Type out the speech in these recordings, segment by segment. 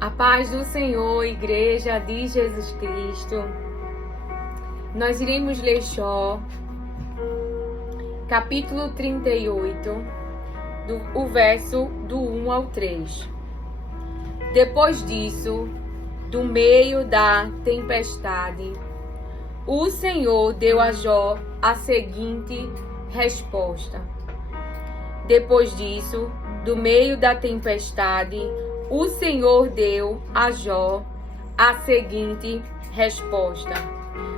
A paz do Senhor, Igreja de Jesus Cristo. Nós iremos ler Jó, capítulo 38, o verso do 1 ao 3. Depois disso, do meio da tempestade, o Senhor deu a Jó a seguinte resposta. Depois disso, do meio da tempestade, o Senhor deu a Jó a seguinte resposta.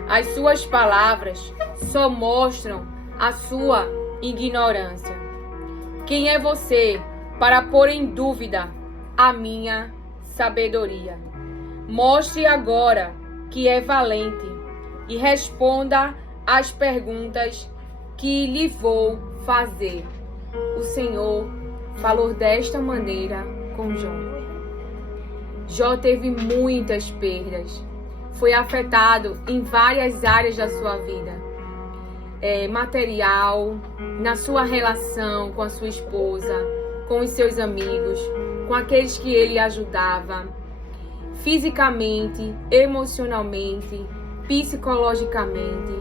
As suas palavras só mostram a sua ignorância. Quem é você para pôr em dúvida a minha sabedoria? Mostre agora que é valente e responda às perguntas que lhe vou fazer. O Senhor falou desta maneira com Jó. Jó teve muitas perdas. Foi afetado em várias áreas da sua vida. Material, na sua relação com a sua esposa, com os seus amigos, com aqueles que ele ajudava. Fisicamente, emocionalmente, psicologicamente.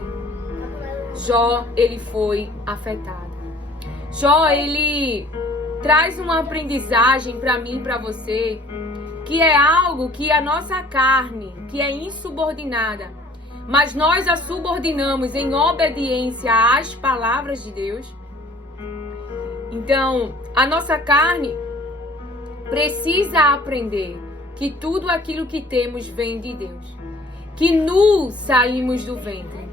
Jó, ele foi afetado. Jó, ele traz uma aprendizagem para mim e para você, que é algo que a nossa carne, que é insubordinada, mas nós a subordinamos em obediência às palavras de Deus. Então, a nossa carne precisa aprender que tudo aquilo que temos vem de Deus. Que nu saímos do ventre.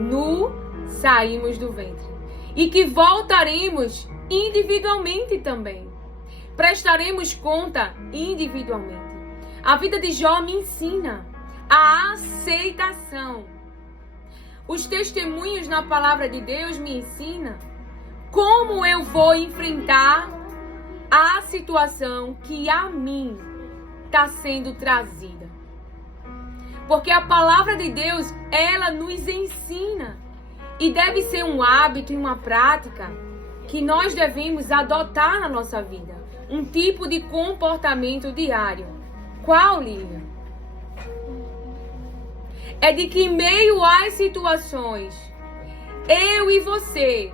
Nu saímos do ventre. E que voltaremos individualmente também. Prestaremos conta individualmente. A vida de Jó me ensina a aceitação. Os testemunhos na palavra de Deus me ensinam como eu vou enfrentar a situação que a mim está sendo trazida. Porque a palavra de Deus, ela nos ensina. E deve ser um hábito e uma prática que nós devemos adotar na nossa vida. Um tipo de comportamento diário. Qual, Lívia? É de que em meio às situações, eu e você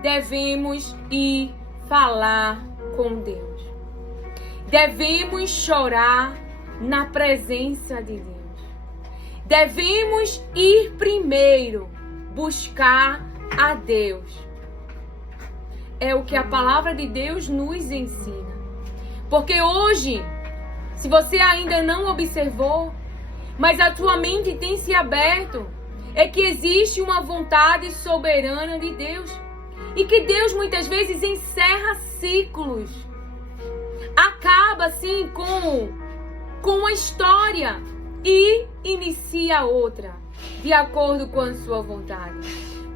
devemos ir falar com Deus. Devemos chorar na presença de Deus. Devemos ir primeiro buscar a Deus. É o que a palavra de Deus nos ensina. Porque hoje, se você ainda não observou, mas a tua mente tem se aberto, é que existe uma vontade soberana de Deus. E que Deus muitas vezes encerra ciclos. Acaba assim com a história e inicia outra, de acordo com a sua vontade.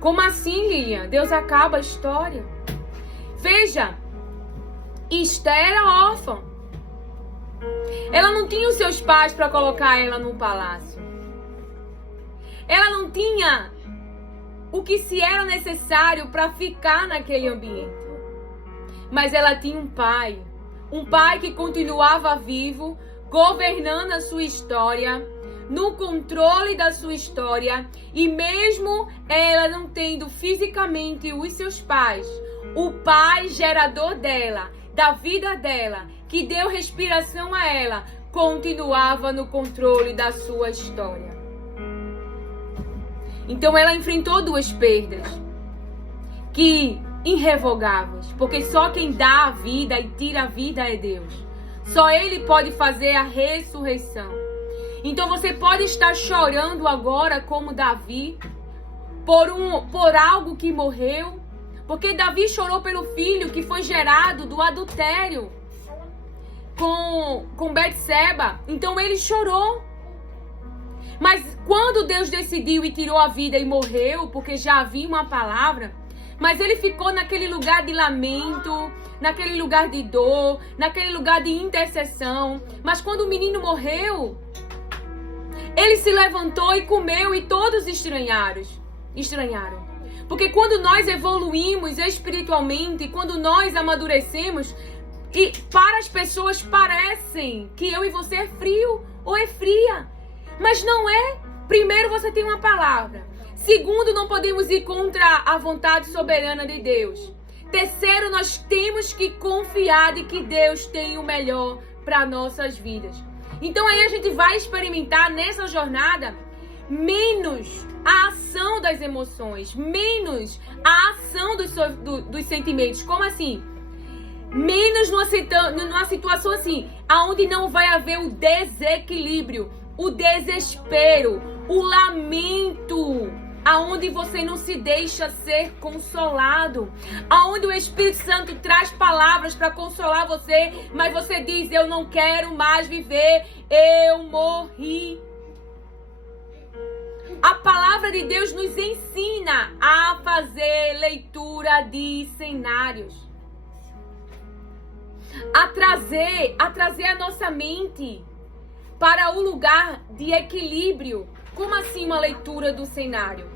Como assim, Lilian? Deus acaba a história? Veja, Esther era órfã. Ela não tinha os seus pais para colocar ela no palácio. Ela não tinha o que se era necessário para ficar naquele ambiente. Mas ela tinha um pai que continuava vivo, governando a sua história, no controle da sua história, e mesmo ela não tendo fisicamente os seus pais, o pai gerador dela, da vida dela, que deu respiração a ela, continuava no controle da sua história. Então ela enfrentou duas perdas irrevogáveis, porque só quem dá a vida e tira a vida é Deus. Só Ele pode fazer a ressurreição. Então você pode estar chorando agora como Davi por algo que morreu, porque Davi chorou pelo filho que foi gerado do adultério com Betseba. Então ele chorou. Mas quando Deus decidiu e tirou a vida e morreu, porque já havia uma palavra, mas ele ficou naquele lugar de lamento, naquele lugar de dor, naquele lugar de intercessão. Mas quando o menino morreu, ele se levantou e comeu, e todos estranharam. Porque quando nós evoluímos espiritualmente, quando nós amadurecemos, E para as pessoas parecem que eu e você é frio ou é fria. Mas não é. Primeiro, você tem uma palavra. Segundo, não podemos ir contra a vontade soberana de Deus. Terceiro, nós temos que confiar de que Deus tem o melhor para nossas vidas. Então aí a gente vai experimentar nessa jornada menos a ação das emoções, menos a ação dos sentimentos. Como assim? Menos numa situação assim, aonde não vai haver o desequilíbrio, o desespero, o lamento, aonde você não se deixa ser consolado, aonde o Espírito Santo traz palavras para consolar você, mas você diz: eu não quero mais viver, eu morri. A palavra de Deus nos ensina a fazer leitura de cenários, a trazer a nossa mente para o lugar de equilíbrio. Como assim uma leitura do cenário?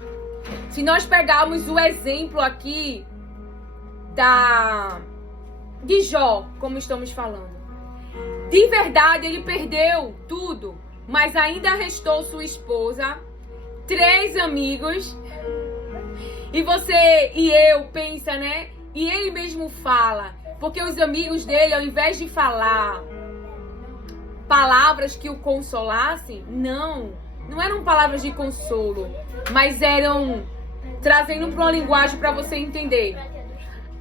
Se nós pegarmos o exemplo aqui de Jó, como estamos falando, de verdade ele perdeu tudo, mas ainda restou sua esposa, 3 amigos, e você e eu pensa, né? E ele mesmo fala, porque os amigos dele, ao invés de falar palavras que o consolassem, não eram palavras de consolo, mas eram trazendo para uma linguagem para você entender.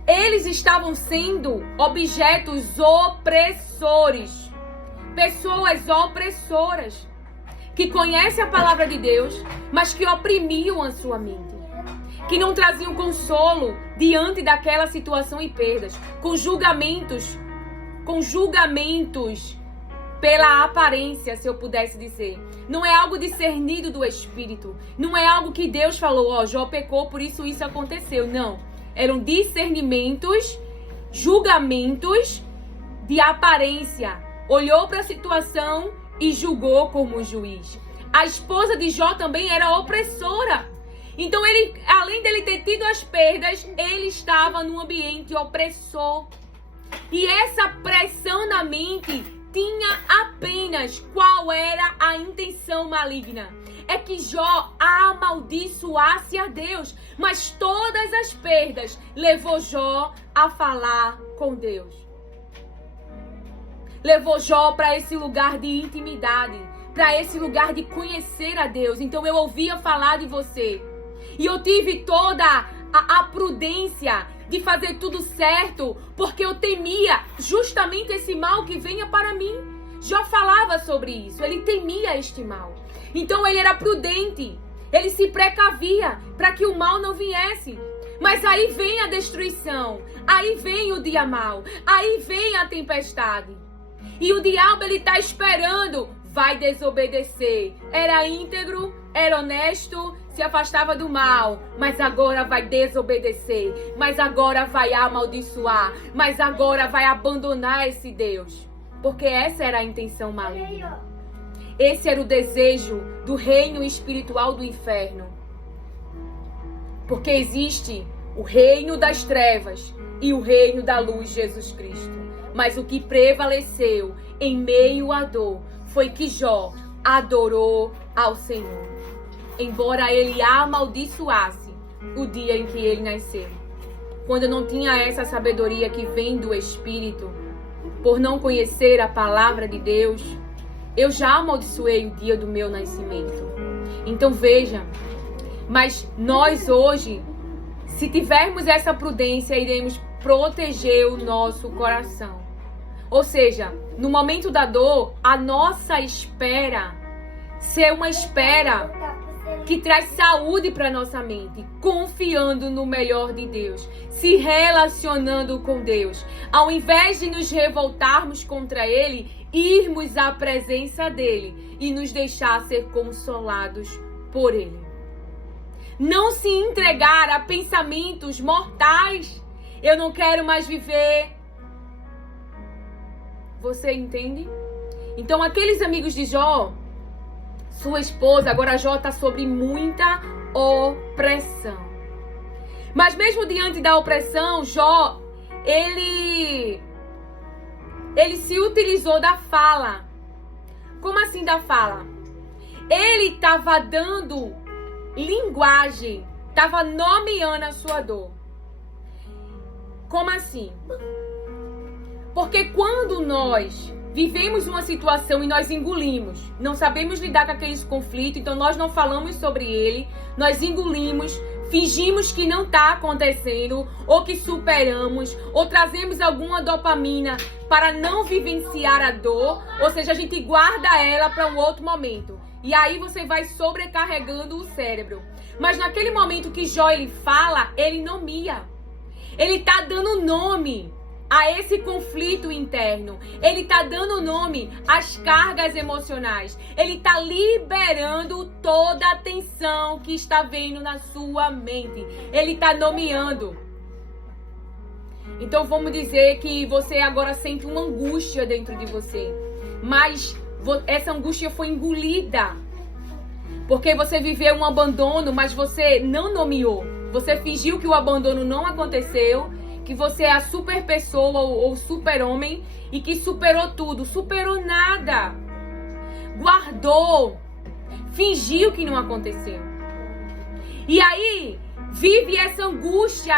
Eles estavam sendo objetos opressores, pessoas opressoras, que conhecem a palavra de Deus, mas que oprimiam a sua mente, que não traziam consolo diante daquela situação e perdas, com julgamentos pela aparência, se eu pudesse dizer. Não é algo discernido do Espírito. Não é algo que Deus falou: ó, Jó pecou, por isso aconteceu. Não. Eram discernimentos, julgamentos de aparência. Olhou para a situação e julgou como juiz. A esposa de Jó também era opressora. Então ele, além dele ter tido as perdas, ele estava num ambiente opressor. E essa pressão na mente tinha apenas qual era a intenção maligna. É que Jó amaldiçoasse a Deus, mas todas as perdas levou Jó a falar com Deus. Levou Jó para esse lugar de intimidade, para esse lugar de conhecer a Deus. Então eu ouvia falar de você e eu tive toda a prudência de fazer tudo certo, porque eu temia justamente esse mal que venha para mim. Jó falava sobre isso, ele temia este mal. Então ele era prudente, ele se precavia para que o mal não viesse. Mas aí vem a destruição, aí vem o dia mau, aí vem a tempestade. E o diabo, ele está esperando, vai desobedecer. Era íntegro, era honesto, se afastava do mal, mas agora vai desobedecer, mas agora vai amaldiçoar, mas agora vai abandonar esse Deus. Porque essa era a intenção maligna. Esse era o desejo do reino espiritual do inferno. Porque existe o reino das trevas e o reino da luz, Jesus Cristo. Mas o que prevaleceu em meio à dor foi que Jó adorou ao Senhor. Embora ele amaldiçoasse o dia em que ele nasceu. Quando eu não tinha essa sabedoria que vem do Espírito, por não conhecer a palavra de Deus, eu já amaldiçoei o dia do meu nascimento. Então veja, mas nós hoje, se tivermos essa prudência, iremos proteger o nosso coração. Ou seja, no momento da dor, a nossa espera ser uma espera que traz saúde para nossa mente, confiando no melhor de Deus, se relacionando com Deus. Ao invés de nos revoltarmos contra Ele, irmos à presença dEle e nos deixar ser consolados por Ele. Não se entregar a pensamentos mortais. Eu não quero mais viver. Você entende? Então, aqueles amigos de Jó, sua esposa, agora Jó está sobre muita opressão. Mas mesmo diante da opressão, Jó, ele ele se utilizou da fala. Como assim da fala? Ele estava dando linguagem, estava nomeando a sua dor. Como assim? Porque quando nós vivemos uma situação e nós engolimos, não sabemos lidar com aquele conflito, então nós não falamos sobre ele, nós engolimos, fingimos que não está acontecendo, ou que superamos, ou trazemos alguma dopamina para não vivenciar a dor, ou seja, a gente guarda ela para um outro momento. E aí você vai sobrecarregando o cérebro. Mas naquele momento que Jó ele fala, ele nomeia. Ele está dando nome a esse conflito interno. Ele está dando nome às cargas emocionais. Ele está liberando toda a tensão que está vindo na sua mente. Ele está nomeando. Então vamos dizer que você agora sente uma angústia dentro de você. Mas essa angústia foi engolida. Porque você viveu um abandono, mas você não nomeou. Você fingiu que o abandono não aconteceu, que você é a super pessoa ou super homem e que superou tudo. Superou nada. Guardou. Fingiu que não aconteceu. E aí, vive essa angústia,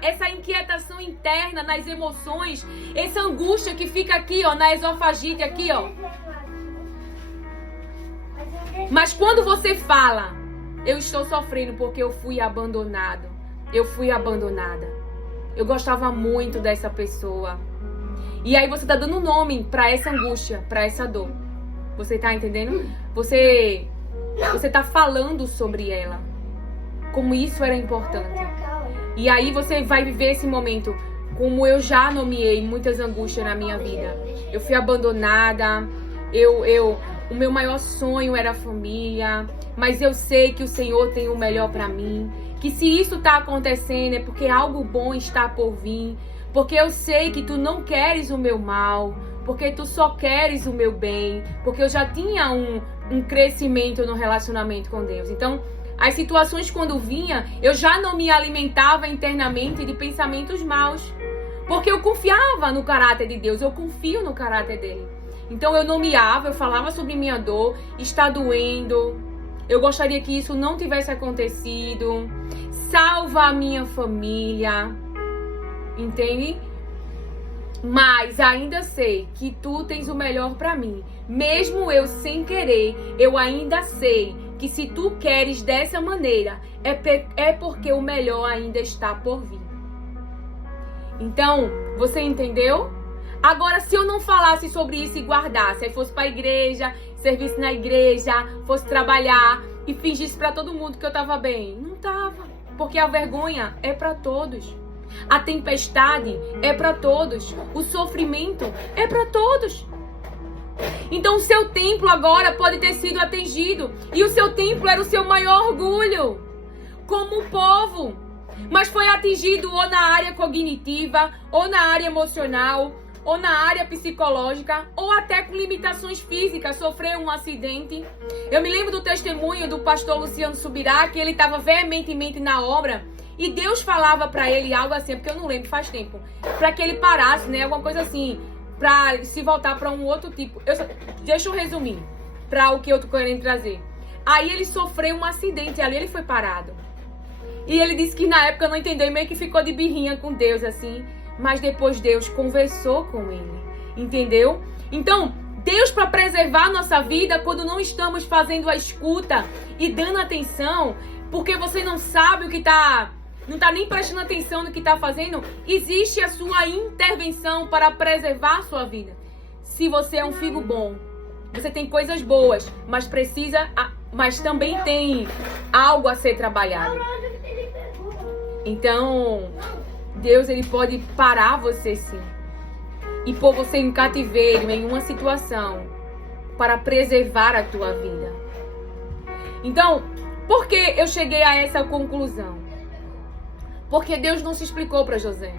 essa inquietação interna nas emoções, essa angústia que fica aqui, ó, na esofagite, aqui, ó. Mas quando você fala, eu estou sofrendo porque eu fui abandonado, eu fui abandonada, eu gostava muito dessa pessoa. E aí você tá dando nome pra essa angústia, pra essa dor. Você tá entendendo? Você tá falando sobre ela. Como isso era importante. E aí você vai viver esse momento. Como eu já nomeei muitas angústias na minha vida. Eu fui abandonada. O meu maior sonho era a família. Mas eu sei que o Senhor tem o melhor pra mim. Que se isso tá acontecendo é porque algo bom está por vir. Porque eu sei que tu não queres o meu mal. Porque tu só queres o meu bem. Porque eu já tinha um crescimento no relacionamento com Deus. Então, as situações quando vinha, eu já não me alimentava internamente de pensamentos maus. Porque eu confiava no caráter de Deus. Eu confio no caráter dele. Então eu nomeava, eu falava sobre minha dor. Está doendo. Eu gostaria que isso não tivesse acontecido. Salva a minha família. Entende? Mas ainda sei que tu tens o melhor pra mim. Mesmo eu sem querer, eu ainda sei que se tu queres dessa maneira, é porque o melhor ainda está por vir. Então, você entendeu? Agora, se eu não falasse sobre isso e guardasse, aí fosse pra igreja, servisse na igreja, fosse trabalhar e fingisse pra todo mundo que eu tava bem. Não tava. Porque a vergonha é pra todos. A tempestade é pra todos. O sofrimento é pra todos. Então o seu templo agora pode ter sido atingido. E o seu templo era o seu maior orgulho como povo. Mas foi atingido ou na área cognitiva, ou na área emocional, ou na área psicológica, ou até com limitações físicas, sofreu um acidente. Eu me lembro do testemunho do pastor Luciano Subirá, que ele estava veementemente na obra, e Deus falava para ele algo assim, porque eu não lembro, faz tempo, para que ele parasse, né, alguma coisa assim, para se voltar para um outro tipo. Deixa eu resumir, para o que eu tô querendo trazer. Aí ele sofreu um acidente, ali ele foi parado. E ele disse que na época não entendeu, meio que ficou de birrinha com Deus, assim. Mas depois Deus conversou com ele, entendeu? Então, Deus, para preservar a nossa vida, quando não estamos fazendo a escuta e dando atenção, porque você não sabe o que não está nem prestando atenção no que está fazendo, existe a sua intervenção para preservar a sua vida. Se você é um filho bom, você tem coisas boas, mas também tem algo a ser trabalhado. Então, Deus, ele pode parar você sim e pôr você em cativeiro, em uma situação, para preservar a tua vida. Então, por que eu cheguei a essa conclusão? Porque Deus não se explicou para José.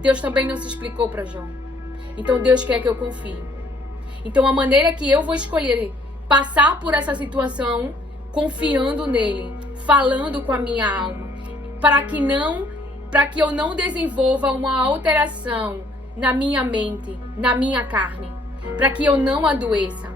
Deus também não se explicou para Jó. Então Deus quer que eu confie. Então a maneira que eu vou escolher passar por essa situação, confiando nele, falando com a minha alma, para que eu não desenvolva uma alteração na minha mente, na minha carne, para que eu não adoeça.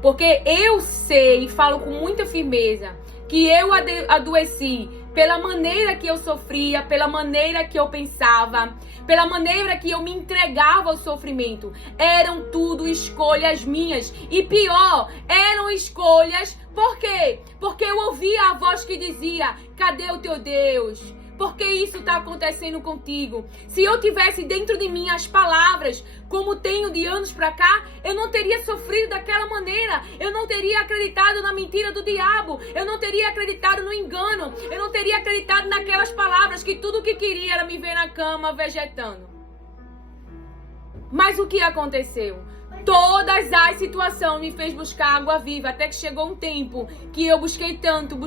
Porque eu sei e falo com muita firmeza que eu adoeci pela maneira que eu sofria, pela maneira que eu pensava, pela maneira que eu me entregava ao sofrimento. Eram tudo escolhas minhas. E pior, eram escolhas, por quê? Porque eu ouvia a voz que dizia: cadê o teu Deus? Por que isso está acontecendo contigo? Se eu tivesse dentro de mim as palavras, como tenho de anos para cá, eu não teria sofrido daquela maneira. Eu não teria acreditado na mentira do diabo. Eu não teria acreditado no engano. Eu não teria acreditado naquelas palavras que tudo o que queria era me ver na cama vegetando. Mas o que aconteceu? Todas as situações me fez buscar água viva, até que chegou um tempo que eu busquei tanto.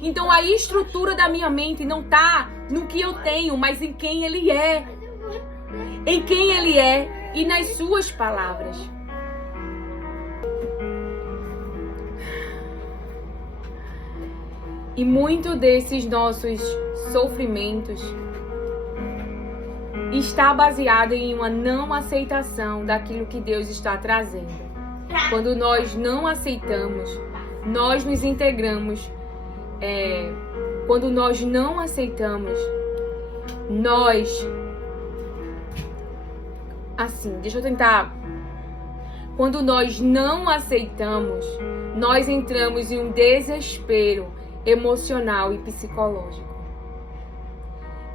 Então a estrutura da minha mente não tá no que eu tenho, mas em quem Ele é. Em quem Ele é e nas suas palavras. E muito desses nossos sofrimentos está baseado em uma não aceitação daquilo que Deus está trazendo. Quando nós não aceitamos, nós nos integramos. Quando nós não aceitamos, nós... Assim, deixa eu tentar. Quando nós não aceitamos, nós entramos em um desespero emocional e psicológico.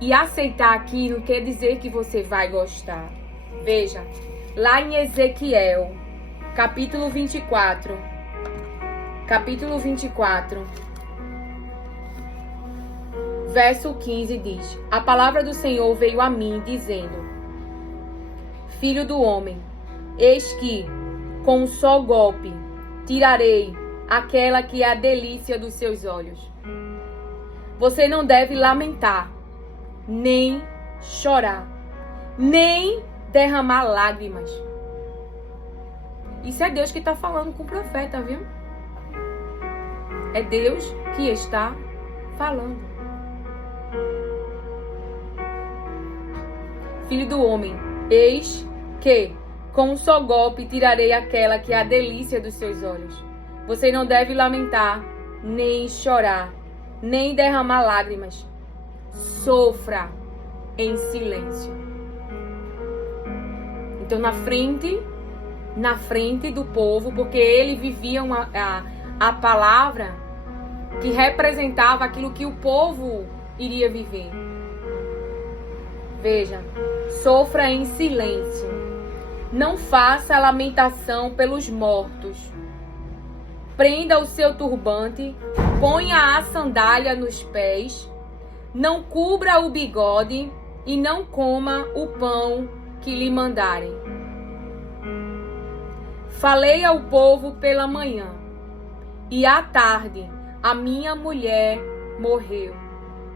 E aceitar aquilo quer dizer que você vai gostar. Veja, lá em Ezequiel, capítulo 24, verso 15 diz: a palavra do Senhor veio a mim, dizendo: Filho do homem, eis que, com um só golpe, tirarei aquela que é a delícia dos seus olhos. Você não deve lamentar, nem chorar, nem derramar lágrimas. Isso é Deus que está falando com o profeta, viu? É Deus que está falando. Filho do homem, eis que, com um só golpe, tirarei aquela que é a delícia dos seus olhos. Você não deve lamentar, nem chorar, nem derramar lágrimas. Sofra em silêncio. Então, na frente do povo, porque ele vivia a palavra que representava aquilo que o povo iria viver. Veja, sofra em silêncio. Não faça lamentação pelos mortos. Prenda o seu turbante, ponha a sandália nos pés, não cubra o bigode e não coma o pão que lhe mandarem. Falei ao povo pela manhã, e à tarde a minha mulher morreu.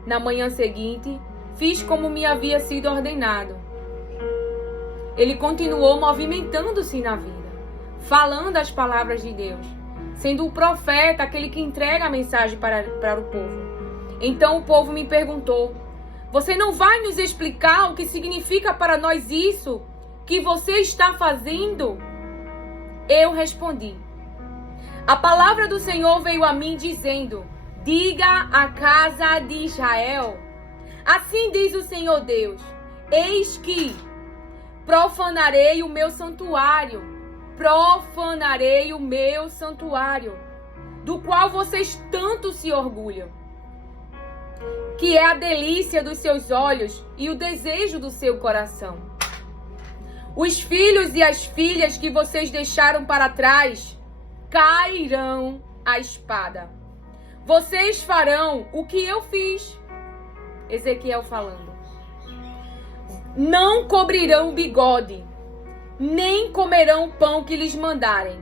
Na manhã seguinte, fiz como me havia sido ordenado. Ele continuou movimentando-se na vida, falando as palavras de Deus, sendo o profeta aquele que entrega a mensagem para o povo. Então o povo me perguntou: você não vai nos explicar o que significa para nós isso que você está fazendo? Eu respondi: a palavra do Senhor veio a mim dizendo: diga à casa de Israel, assim diz o Senhor Deus, eis que profanarei o meu santuário, do qual vocês tanto se orgulham, que é a delícia dos seus olhos e o desejo do seu coração. Os filhos e as filhas que vocês deixaram para trás cairão à espada. Vocês farão o que eu fiz. Ezequiel falando. Não cobrirão o bigode, nem comerão o pão que lhes mandarem.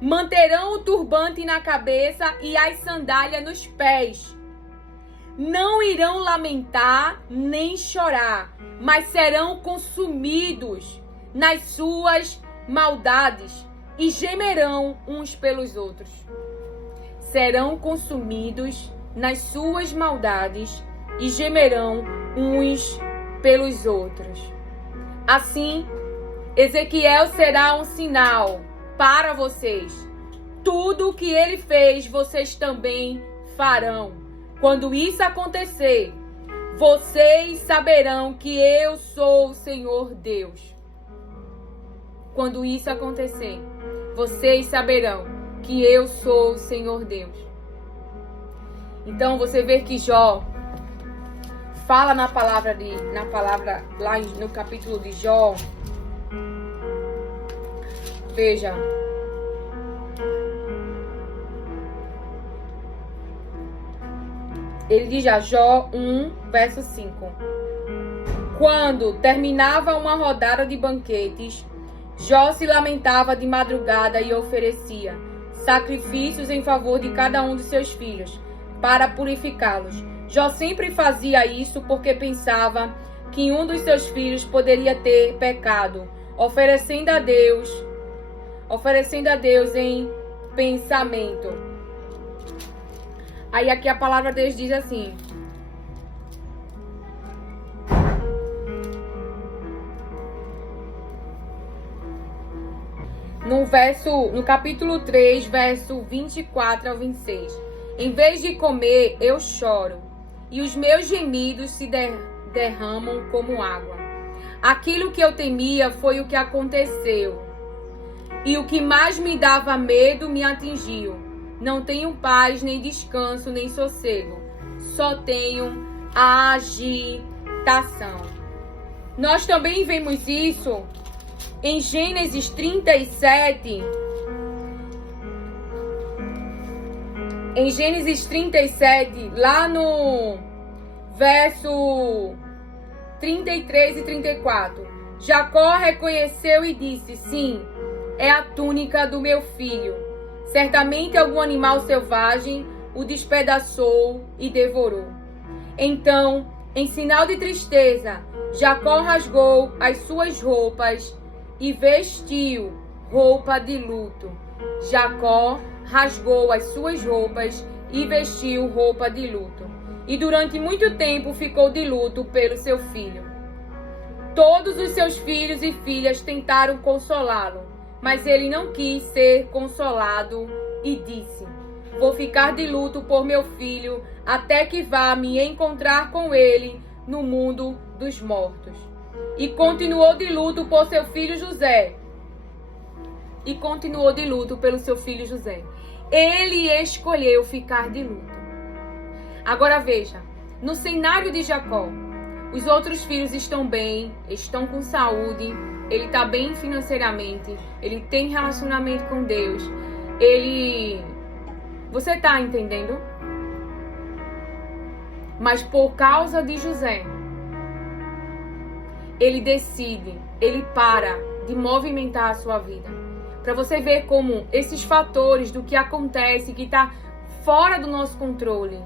Manterão o turbante na cabeça e as sandálias nos pés. Não irão lamentar nem chorar, mas serão consumidos nas suas maldades e gemerão uns pelos outros. Serão consumidos nas suas maldades e gemerão uns pelos outros. Assim, Ezequiel será um sinal para vocês. Tudo o que ele fez, vocês também farão. Quando isso acontecer, vocês saberão que eu sou o Senhor Deus. Quando isso acontecer, vocês saberão que eu sou o Senhor Deus. Então você vê que Jó fala na palavra lá no capítulo de Jó. Veja. Ele diz a Jó 1, verso 5. Quando terminava uma rodada de banquetes, Jó se lamentava de madrugada e oferecia sacrifícios em favor de cada um de seus filhos, para purificá-los. Jó sempre fazia isso porque pensava que um dos seus filhos poderia ter pecado, oferecendo a Deus em pensamento. Aí aqui a palavra de Deus diz assim: no capítulo 3, verso 24 ao 26. Em vez de comer, eu choro, e os meus gemidos se derramam como água. Aquilo que eu temia foi o que aconteceu, e o que mais me dava medo me atingiu. Não tenho paz, nem descanso, nem sossego. Só tenho agitação. Nós também vemos isso em Gênesis 37. Em Gênesis 37, lá no verso 33 e 34. Jacó reconheceu e disse: sim, é a túnica do meu filho. Certamente algum animal selvagem o despedaçou e devorou. Então, em sinal de tristeza, Jacó rasgou as suas roupas e vestiu roupa de luto. Jacó rasgou as suas roupas e vestiu roupa de luto. E durante muito tempo ficou de luto pelo seu filho. Todos os seus filhos e filhas tentaram consolá-lo, mas ele não quis ser consolado e disse: vou ficar de luto por meu filho até que vá me encontrar com ele no mundo dos mortos. E continuou de luto por seu filho José. E continuou de luto pelo seu filho José. Ele escolheu ficar de luto. Agora veja, no cenário de Jacó, os outros filhos estão bem, estão com saúde, ele está bem financeiramente, ele tem relacionamento com Deus, Você está entendendo? Mas por causa de José, ele decide, ele para de movimentar a sua vida. Para você ver como esses fatores do que acontece, que está fora do nosso controle,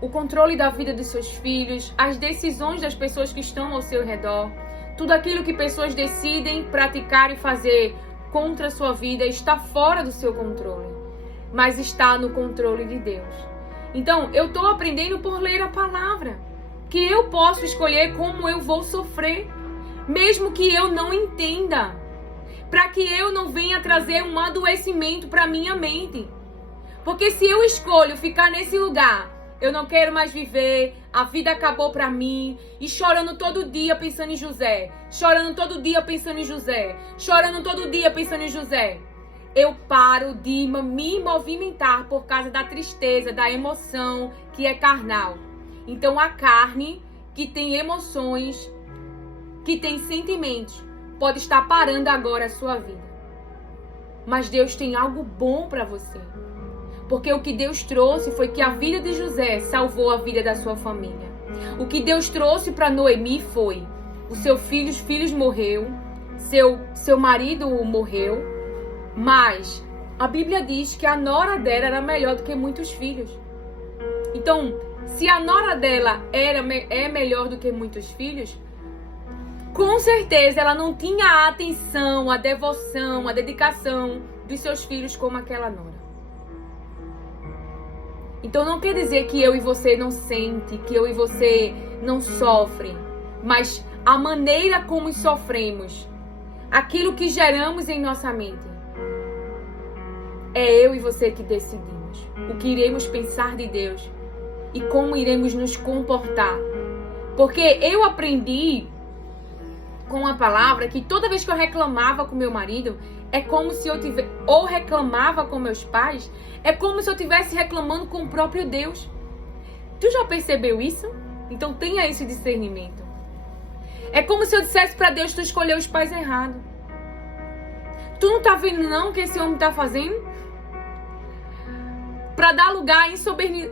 o controle da vida dos seus filhos, as decisões das pessoas que estão ao seu redor, tudo aquilo que pessoas decidem praticar e fazer contra a sua vida está fora do seu controle, mas está no controle de Deus. Então, eu estou aprendendo por ler a palavra, que eu posso escolher como eu vou sofrer, mesmo que eu não entenda, para que eu não venha trazer um adoecimento para minha mente. Porque se eu escolho ficar nesse lugar, eu não quero mais viver, a vida acabou para mim, e chorando todo dia pensando em José, chorando todo dia pensando em José, chorando todo dia pensando em José, eu paro de me movimentar por causa da tristeza, da emoção que é carnal. Então a carne, que tem emoções, que tem sentimentos, pode estar parando agora a sua vida. Mas Deus tem algo bom para você. Porque o que Deus trouxe foi que a vida de José salvou a vida da sua família. O que Deus trouxe para Noemi foi: os seus filhos morreu, seu marido morreu, mas a Bíblia diz que a nora dela era melhor do que muitos filhos. Então, se a nora dela é melhor do que muitos filhos, com certeza ela não tinha a atenção, a devoção, a dedicação dos seus filhos como aquela nora. Então não quer dizer que eu e você não sente, que eu e você não sofre, mas a maneira como sofremos, aquilo que geramos em nossa mente. É eu e você que decidimos o que iremos pensar de Deus e como iremos nos comportar. Porque eu aprendi com a palavra que toda vez que eu reclamava com meu marido, é como se eu tivesse, ou reclamava com meus pais, é como se eu estivesse reclamando com o próprio Deus. Tu já percebeu isso? Então tenha esse discernimento. É como se eu dissesse para Deus, tu escolheu os pais errados. Tu não tá vendo não o que esse homem tá fazendo? Para dar lugar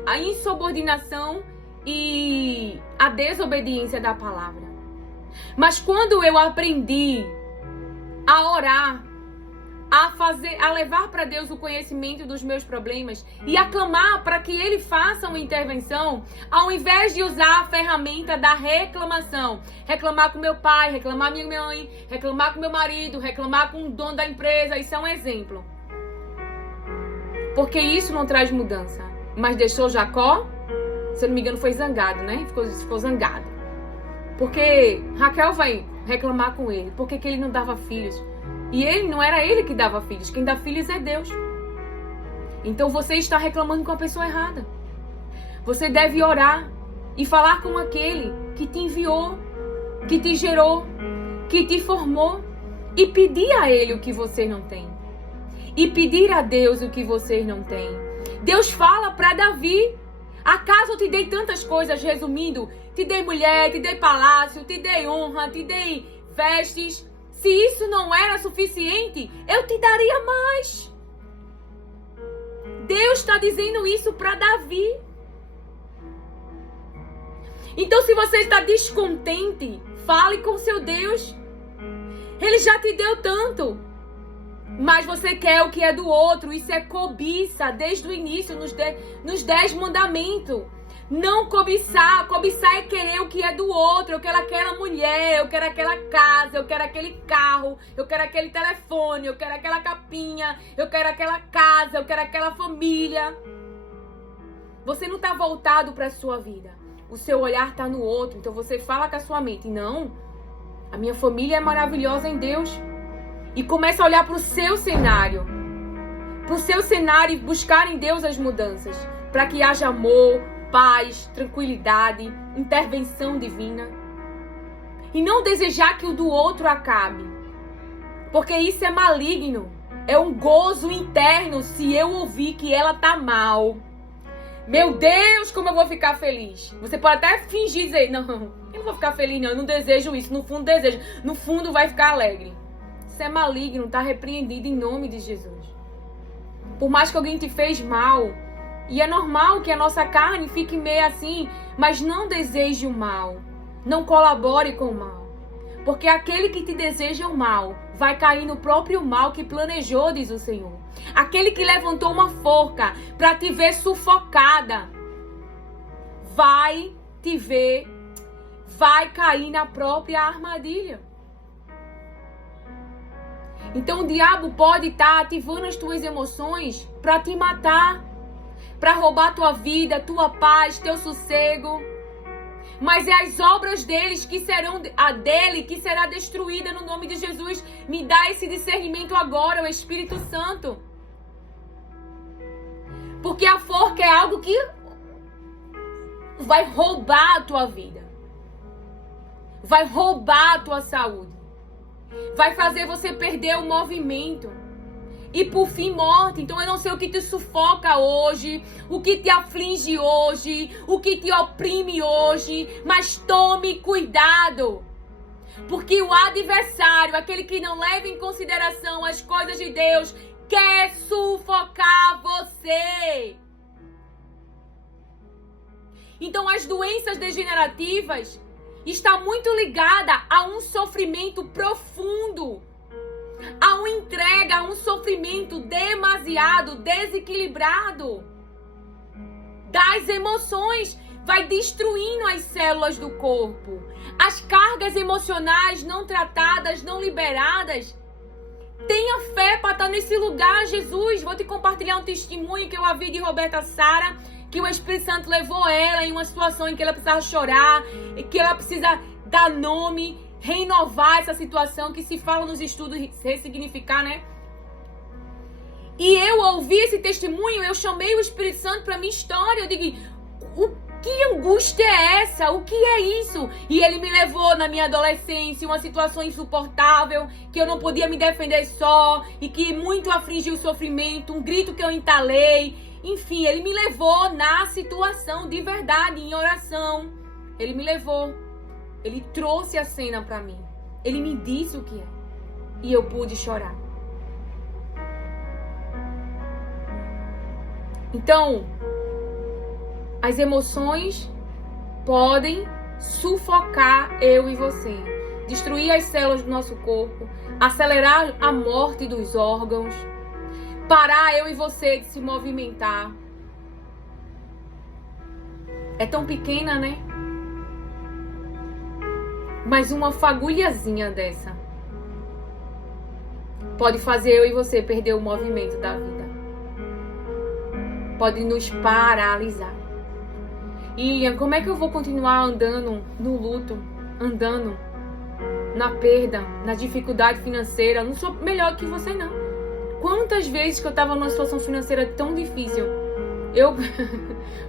à insubordinação e à desobediência da palavra. Mas quando eu aprendi a orar, a levar para Deus o conhecimento dos meus problemas e a clamar para que Ele faça uma intervenção, ao invés de usar a ferramenta da reclamação, reclamar com meu pai, reclamar com minha mãe, reclamar com meu marido, reclamar com o dono da empresa, isso é um exemplo. Porque isso não traz mudança. Mas deixou Jacó, se eu não me engano, foi zangado, né? Ficou zangado. Porque Raquel vai reclamar com ele. Por que ele não dava filhos? E ele não era ele que dava filhos. Quem dá filhos é Deus. Então você está reclamando com a pessoa errada. Você deve orar e falar com aquele que te enviou, que te gerou, que te formou. E pedir a ele o que você não tem. E pedir a Deus o que vocês não têm. Deus fala para Davi: acaso eu te dei tantas coisas, resumindo, te dei mulher, te dei palácio, te dei honra, te dei vestes. Se isso não era suficiente, eu te daria mais. Deus está dizendo isso para Davi. Então, se você está descontente, fale com seu Deus. Ele já te deu tanto. Mas você quer o que é do outro. Isso é cobiça desde o início, nos 10 mandamentos. Não cobiçar. Cobiçar é querer o que é do outro. Eu quero aquela mulher, eu quero aquela casa, eu quero aquele carro, eu quero aquele telefone, eu quero aquela capinha, eu quero aquela casa, eu quero aquela família. Você não está voltado para a sua vida. O seu olhar está no outro. Então você fala com a sua mente: não, a minha família é maravilhosa em Deus. E começa a olhar para o seu cenário. Para o seu cenário e buscar em Deus as mudanças. Para que haja amor, paz, tranquilidade, intervenção divina. E não desejar que o do outro acabe. Porque isso é maligno. É um gozo interno se eu ouvir que ela tá mal. Meu Deus, como eu vou ficar feliz. Você pode até fingir dizer: não, eu não vou ficar feliz não, eu não desejo isso. No fundo desejo. No fundo vai ficar alegre. Isso é maligno, está repreendido em nome de Jesus. Por mais que alguém te fez mal, e é normal que a nossa carne fique meio assim, mas não deseje o mal. Não colabore com o mal. Porque aquele que te deseja o mal, vai cair no próprio mal que planejou, diz o Senhor. Aquele que levantou uma forca para te ver sufocada, vai cair na própria armadilha. Então o diabo pode estar ativando as tuas emoções para te matar, para roubar tua vida, tua paz, teu sossego. Mas é as obras deles que serão que será destruída no nome de Jesus. Me dá esse discernimento agora, o Espírito Santo. Porque a forca é algo que vai roubar a tua vida. Vai roubar a tua saúde. Vai fazer você perder o movimento. E por fim, morte. Então eu não sei o que te sufoca hoje, o que te aflige hoje, o que te oprime hoje. Mas tome cuidado. Porque o adversário, aquele que não leva em consideração as coisas de Deus, quer sufocar você. Então as doenças degenerativas está muito ligada a um sofrimento profundo, a uma entrega, a um sofrimento demasiado desequilibrado das emoções, vai destruindo as células do corpo. As cargas emocionais não tratadas, não liberadas. Tenha fé para estar nesse lugar, Jesus. Vou te compartilhar um testemunho que eu ouvi de Roberta Sara, que o Espírito Santo levou ela em uma situação em que ela precisava chorar, que ela precisa dar nome. renovar essa situação que se fala nos estudos, ressignificar, né? E eu ouvi esse testemunho, eu chamei o Espírito Santo para minha história. Eu digo, que angústia é essa? O que é isso? E ele me levou na minha adolescência, uma situação insuportável, que eu não podia me defender só, e que muito afligiu o sofrimento, um grito que eu entalei. Enfim, ele me levou na situação de verdade, em oração. Ele me levou. Ele trouxe a cena para mim. Ele me disse o que é. E eu pude chorar. Então, as emoções podem sufocar eu e você, destruir as células do nosso corpo, acelerar a morte dos órgãos, parar eu e você de se movimentar. É tão pequena, né? Mas uma fagulhazinha dessa pode fazer eu e você perder o movimento da vida. Pode nos paralisar. Ilian, como é que eu vou continuar andando no luto, andando na perda, na dificuldade financeira? Eu não sou melhor que você, não. Quantas vezes que eu tava numa situação financeira tão difícil, eu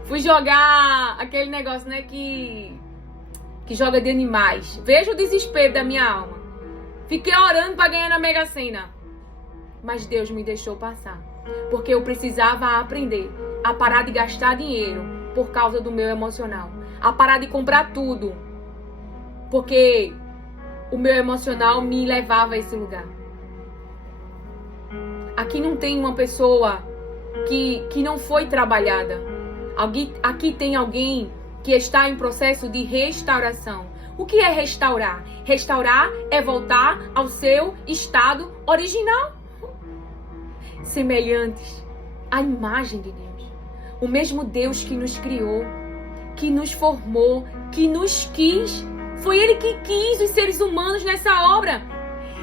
fui jogar aquele negócio, né, que joga de animais. Veja o desespero da minha alma. Fiquei orando para ganhar na Mega Sena. Mas Deus me deixou passar. Porque eu precisava aprender a parar de gastar dinheiro por causa do meu emocional. A parar de comprar tudo. Porque o meu emocional me levava a esse lugar. Aqui não tem uma pessoa que não foi trabalhada. Aqui tem alguém que está em processo de restauração. O que é restaurar? Restaurar é voltar ao seu estado original. Semelhantes à imagem de Deus. O mesmo Deus que nos criou, que nos formou, que nos quis. Foi Ele que quis os seres humanos nessa obra.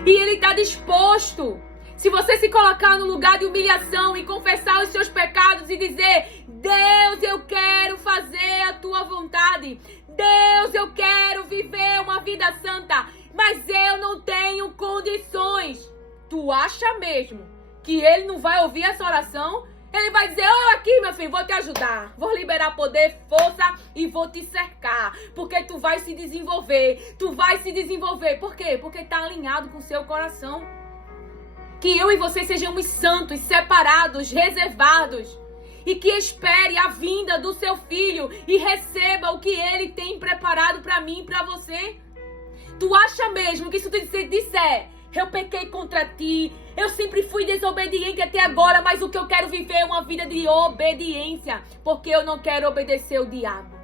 E Ele está disposto. Se você se colocar no lugar de humilhação e confessar os seus pecados e dizer: Deus, eu quero fazer a tua vontade. Deus, eu quero viver uma vida santa. Mas eu não tenho condições. Tu acha mesmo que Ele não vai ouvir essa oração? Ele vai dizer: eu aqui, meu filho, vou te ajudar. Vou liberar poder, força e vou te cercar. Porque tu vai se desenvolver. Tu vai se desenvolver. Por quê? Porque está alinhado com o seu coração. Que eu e você sejamos santos, separados, reservados. E que espere a vinda do seu filho e receba o que ele tem preparado para mim e para você. Tu acha mesmo que se tu disser: eu pequei contra ti, eu sempre fui desobediente até agora, mas o que eu quero viver é uma vida de obediência, porque eu não quero obedecer o diabo.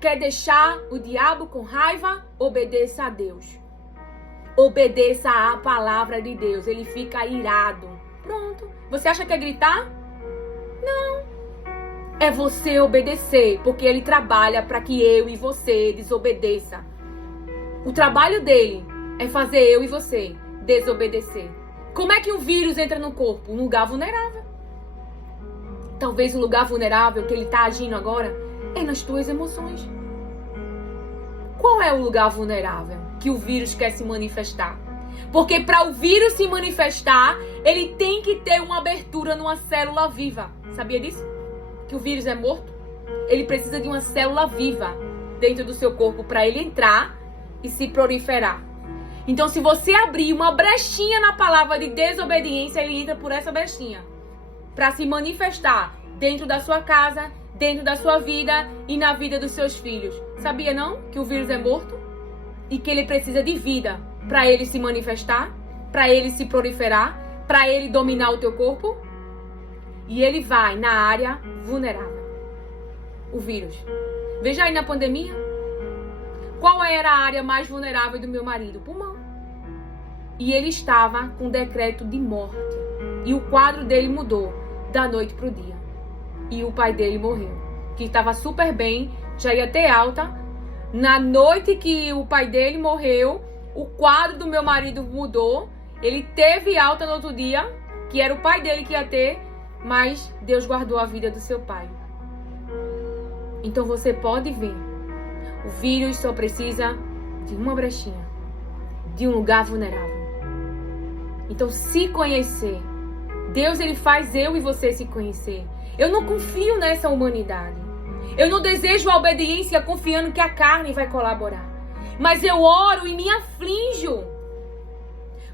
Quer deixar o diabo com raiva? Obedeça a Deus. Obedeça à palavra de Deus. Ele fica irado. Pronto. Você acha que é gritar? Não. É você obedecer, porque ele trabalha para que eu e você desobedeça. O trabalho dele é fazer eu e você desobedecer. Como é que um vírus entra no corpo? Um lugar vulnerável. Talvez o lugar vulnerável que ele está agindo agora é nas tuas emoções. Qual é o lugar vulnerável que o vírus quer se manifestar? Porque para o vírus se manifestar, ele tem que ter uma abertura numa célula viva. Sabia disso? Que o vírus é morto? Ele precisa de uma célula viva dentro do seu corpo para ele entrar e se proliferar. Então, se você abrir uma brechinha na palavra de desobediência, ele entra por essa brechinha para se manifestar dentro da sua casa, dentro da sua vida e na vida dos seus filhos. Sabia não que o vírus é morto? E que ele precisa de vida para ele se manifestar, para ele se proliferar, para ele dominar o teu corpo? E ele vai na área vulnerável. O vírus. Veja aí na pandemia. Qual era a área mais vulnerável do meu marido? O pulmão. E ele estava com decreto de morte. E o quadro dele mudou da noite para o dia. E o pai dele morreu. Que estava super bem, já ia ter alta. Na noite que o pai dele morreu, o quadro do meu marido mudou. Ele teve alta no outro dia, que era o pai dele que ia ter, mas Deus guardou a vida do seu pai. Então você pode ver. O vírus só precisa de uma brechinha, de um lugar vulnerável. Então, se conhecer. Deus, ele faz eu e você se conhecer. Eu não confio nessa humanidade. Eu não desejo a obediência confiando que a carne vai colaborar. Mas eu oro e me aflijo.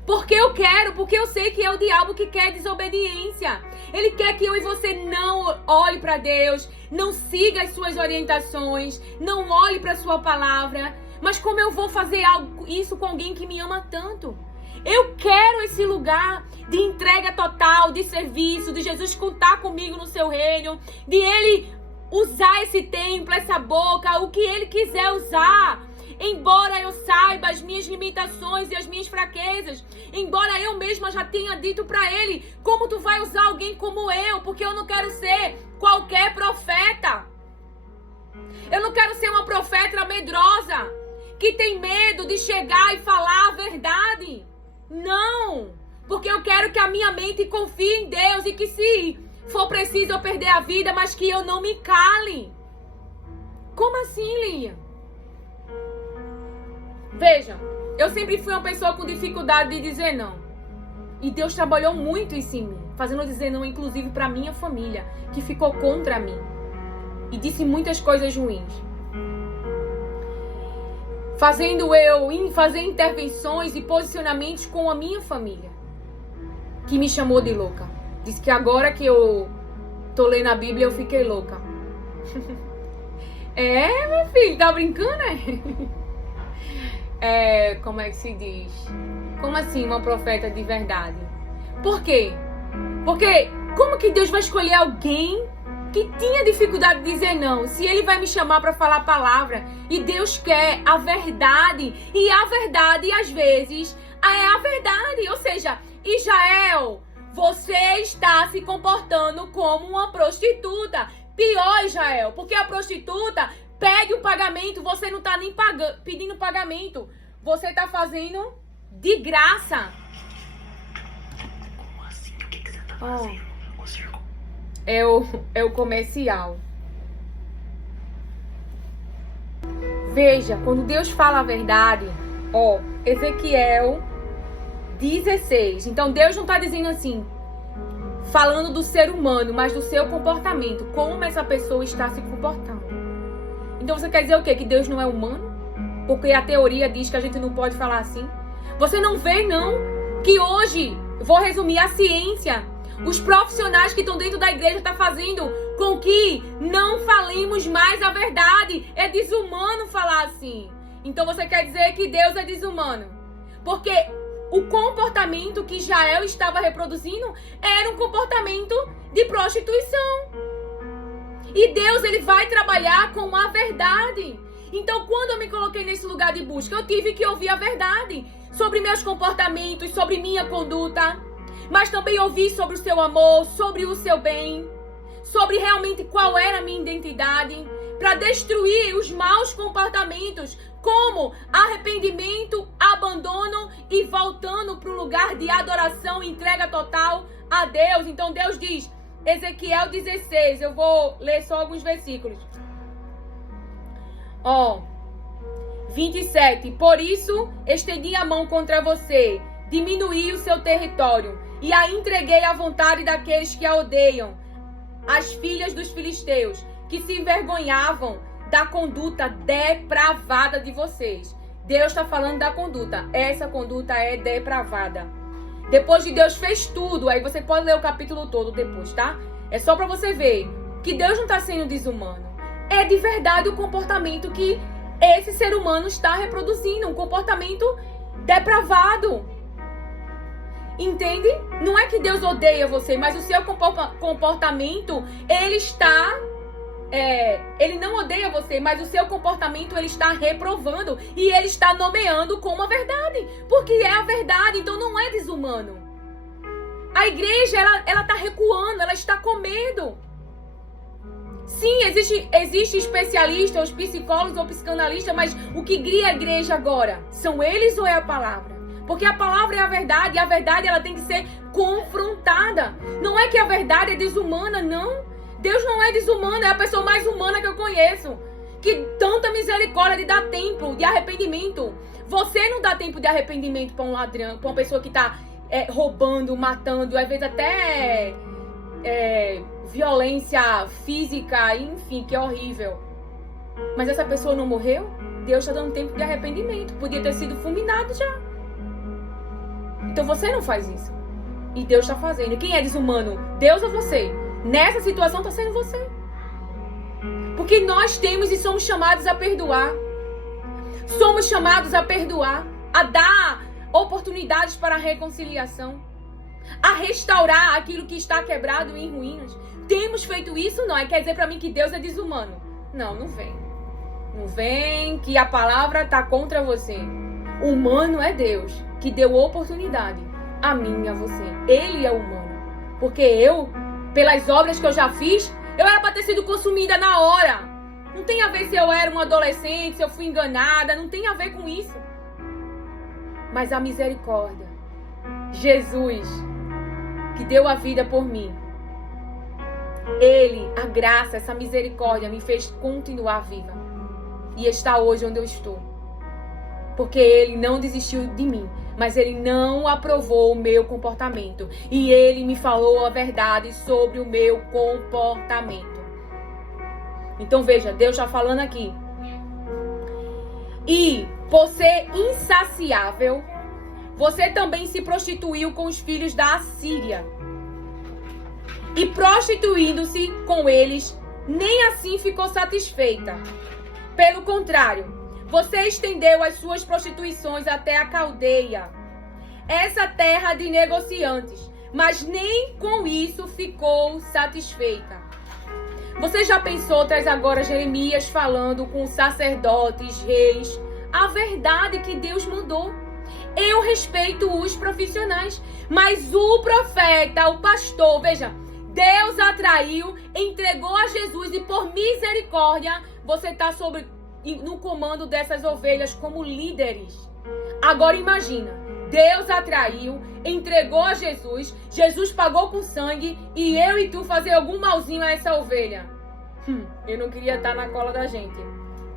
Porque eu quero, porque eu sei que é o diabo que quer desobediência. Ele quer que eu e você não olhe para Deus, não siga as suas orientações, não olhe para a sua palavra. Mas como eu vou fazer isso com alguém que me ama tanto? Eu quero esse lugar de entrega total, de serviço, de Jesus contar comigo no seu reino, de Ele usar esse templo, essa boca, o que Ele quiser usar. Embora eu saiba as minhas limitações e as minhas fraquezas, embora eu mesma já tenha dito para Ele, como tu vai usar alguém como eu, porque eu não quero ser qualquer profeta. Eu não quero ser uma profeta medrosa, que tem medo de chegar e falar a verdade. Não, porque eu quero que a minha mente confie em Deus e que se for preciso eu perder a vida, mas que eu não me cale. Como assim, Lia? Veja, eu sempre fui uma pessoa com dificuldade de dizer não. E Deus trabalhou muito isso em mim, fazendo eu dizer não, inclusive para minha família, que ficou contra mim. E disse muitas coisas ruins. Fazendo eu fazer intervenções e posicionamentos com a minha família, que me chamou de louca. Diz que agora que eu tô lendo a Bíblia eu fiquei louca. Meu filho, tá brincando, como é que se diz? Como assim uma profeta de verdade? Por quê? Porque como que Deus vai escolher alguém que tinha dificuldade de dizer não, se Ele vai me chamar para falar a palavra? E Deus quer a verdade. E a verdade, às vezes, é a verdade. Ou seja, Israel, você está se comportando como uma prostituta. Pior, Israel, porque a prostituta pede o pagamento, você não está nem pedindo pagamento. Você está fazendo de graça. Como assim? O que você está fazendo? É o comercial. Veja, quando Deus fala a verdade, Ezequiel 16. Então Deus não está dizendo assim, falando do ser humano, mas do seu comportamento. Como essa pessoa está se comportando. Então você quer dizer o quê? Que Deus não é humano? Porque a teoria diz que a gente não pode falar assim. Você não vê, não, que hoje, vou resumir, a ciência, os profissionais que estão dentro da igreja estão fazendo com que não falemos mais a verdade. É desumano falar assim. Então você quer dizer que Deus é desumano. Porque o comportamento que Israel estava reproduzindo era um comportamento de prostituição. E Deus, Ele vai trabalhar com a verdade. Então, quando eu me coloquei nesse lugar de busca, eu tive que ouvir a verdade sobre meus comportamentos, sobre minha conduta, mas também ouvir sobre o seu amor, sobre o seu bem, sobre realmente qual era a minha identidade, para destruir os maus comportamentos, como arrependimento, abandono e voltando para o lugar de adoração e entrega total a Deus. Então Deus diz, Ezequiel 16, eu vou ler só alguns versículos. 27, por isso estendi a mão contra você, diminuí o seu território e a entreguei à vontade daqueles que a odeiam, as filhas dos filisteus, que se envergonhavam da conduta depravada de vocês. Deus está falando da conduta. Essa conduta é depravada. Depois que Deus fez tudo, aí você pode ler o capítulo todo depois, tá? É só para você ver que Deus não está sendo desumano. É de verdade o comportamento que esse ser humano está reproduzindo. Um comportamento depravado. Entende? Não é que Deus odeia você, mas o seu comportamento, ele está... ele não odeia você, mas o seu comportamento ele está reprovando e ele está nomeando como a verdade, porque é a verdade, então não é desumano. A igreja, ela está recuando, ela está com medo. Sim, existe especialistas, os psicólogos ou psicanalistas, mas o que guia a igreja agora? São eles ou é a palavra? Porque a palavra é a verdade, e a verdade ela tem que ser confrontada. Não é que a verdade é desumana, não. Deus não é desumano, é a pessoa mais humana que eu conheço. Que tanta misericórdia de dar tempo de arrependimento. Você não dá tempo de arrependimento para um ladrão, para uma pessoa que tá roubando, matando, às vezes até violência física, enfim, que é horrível. Mas essa pessoa não morreu? Deus está dando tempo de arrependimento. Podia ter sido fulminado já. Então você não faz isso. E Deus está fazendo. Quem é desumano? Deus ou você? Nessa situação está sendo você. Porque nós temos e somos chamados a perdoar. Somos chamados a perdoar. A dar oportunidades para a reconciliação. A restaurar aquilo que está quebrado e em ruínas. Temos feito isso? Não. Quer dizer para mim que Deus é desumano? Não, não vem. Não vem que a palavra está contra você. Humano é Deus, que deu oportunidade a mim e a você. Ele é humano. Porque eu, pelas obras que eu já fiz, eu era para ter sido consumida na hora. Não tem a ver se eu era uma adolescente, se eu fui enganada. Não tem a ver com isso. Mas a misericórdia. Jesus, que deu a vida por mim. Ele, a graça, essa misericórdia me fez continuar viva. E está hoje onde eu estou. Porque Ele não desistiu de mim. Mas Ele não aprovou o meu comportamento. E Ele me falou a verdade sobre o meu comportamento. Então veja, Deus está falando aqui. E por ser insaciável, você também se prostituiu com os filhos da Assíria. E prostituindo-se com eles, nem assim ficou satisfeita. Pelo contrário, você estendeu as suas prostituições até a Caldeia, essa terra de negociantes, mas nem com isso ficou satisfeita. Você já pensou, traz agora Jeremias falando com sacerdotes, reis, a verdade que Deus mandou. Eu respeito os profissionais, mas o profeta, o pastor, veja, Deus atraiu, entregou a Jesus e por misericórdia você está no comando dessas ovelhas como líderes. Agora imagina, Deus atraiu, entregou a Jesus, Jesus pagou com sangue e eu e tu fazer algum malzinho a essa ovelha. Eu não queria estar na cola da gente.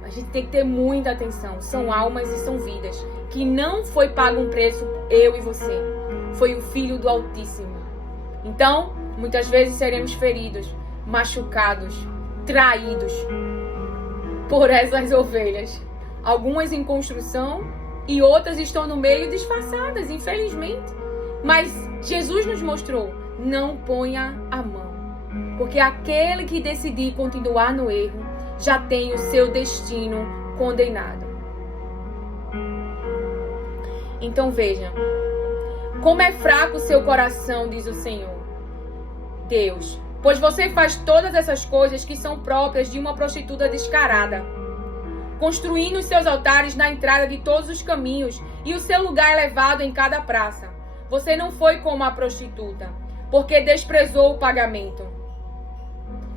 A gente tem que ter muita atenção. São almas e são vidas. Que não foi pago um preço, eu e você. Foi o Filho do Altíssimo. Então, muitas vezes seremos feridos, machucados, traídos por essas ovelhas. Algumas em construção e outras estão no meio disfarçadas, infelizmente. Mas Jesus nos mostrou, não ponha a mão. Porque aquele que decidir continuar no erro, já tem o seu destino condenado. Então veja, como é fraco o seu coração, diz o Senhor, Deus, pois você faz todas essas coisas que são próprias de uma prostituta descarada, construindo os seus altares na entrada de todos os caminhos e o seu lugar elevado em cada praça. Você não foi como a prostituta, porque desprezou o pagamento.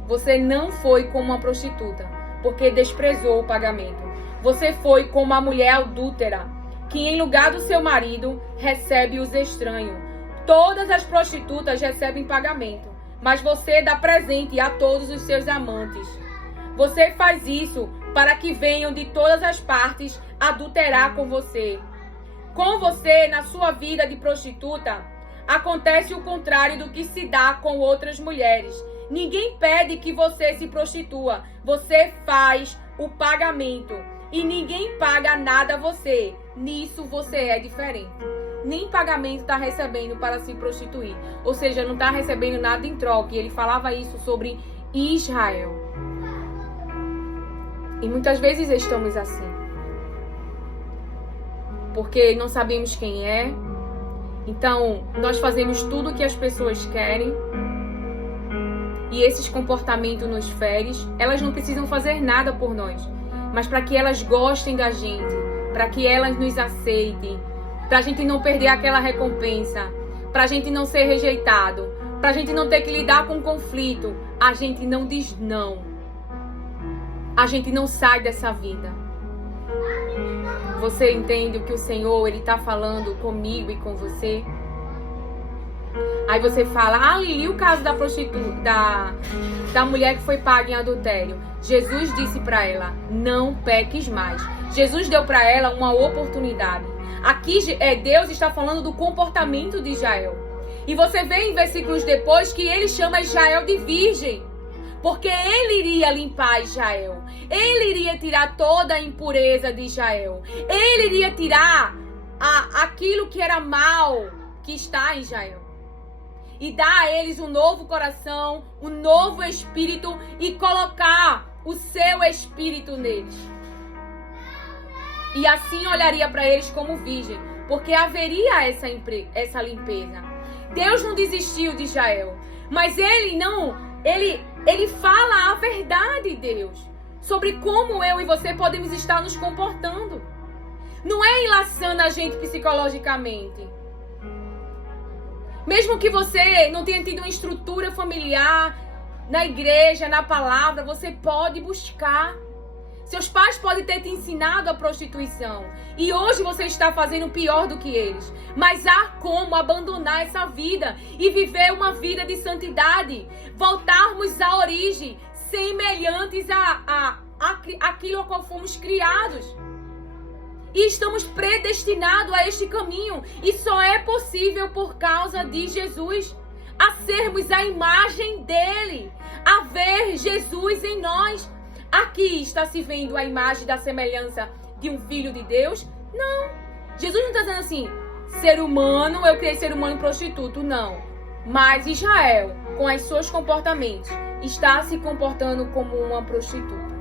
Você não foi como uma prostituta, porque desprezou o pagamento. Você foi como a mulher adúltera, que em lugar do seu marido recebe os estranhos. Todas as prostitutas recebem pagamento, mas você dá presente a todos os seus amantes. Você faz isso para que venham de todas as partes adulterar com você. Com você, na sua vida de prostituta, acontece o contrário do que se dá com outras mulheres. Ninguém pede que você se prostitua. Você faz o pagamento. E ninguém paga nada a você. Nisso você é diferente. Nem pagamento está recebendo para se prostituir. Ou seja, não está recebendo nada em troca. E ele falava isso sobre Israel. E muitas vezes estamos assim. Porque não sabemos quem é. Então, nós fazemos tudo o que as pessoas querem. E esses comportamentos nos ferem. Elas não precisam fazer nada por nós. Mas para que elas gostem da gente. Para que elas nos aceitem. Para a gente não perder aquela recompensa. Para a gente não ser rejeitado. Para a gente não ter que lidar com conflito. A gente não diz não. A gente não sai dessa vida. Você entende o que o Senhor ele está falando comigo e com você? Aí você fala, e o caso da prostituta, da mulher que foi paga em adultério. Jesus disse para ela, não peques mais. Jesus deu para ela uma oportunidade. Aqui Deus está falando do comportamento de Israel. E você vê em versículos depois que ele chama Israel de virgem. Porque ele iria limpar Israel. Ele iria tirar toda a impureza de Israel. Ele iria tirar aquilo que era mal que está em Israel. E dar a eles um novo coração, um novo espírito e colocar o seu espírito neles. E assim olharia para eles como virgem, porque haveria essa limpeza. Deus não desistiu de Israel, mas ele fala a verdade, Deus, sobre como eu e você podemos estar nos comportando. Não é enlaçando a gente psicologicamente. Mesmo que você não tenha tido uma estrutura familiar na igreja, na palavra, você pode buscar. Seus pais podem ter te ensinado a prostituição. E hoje você está fazendo pior do que eles. Mas há como abandonar essa vida e viver uma vida de santidade. Voltarmos à origem, semelhantes àquilo a qual fomos criados. E estamos predestinados a este caminho. E só é possível por causa de Jesus. A sermos a imagem dele. A ver Jesus em nós. Aqui está se vendo a imagem da semelhança de um filho de Deus? Não. Jesus não está dizendo assim, ser humano, eu criei ser humano prostituto. Não. Mas Israel, com os seus comportamentos, está se comportando como uma prostituta.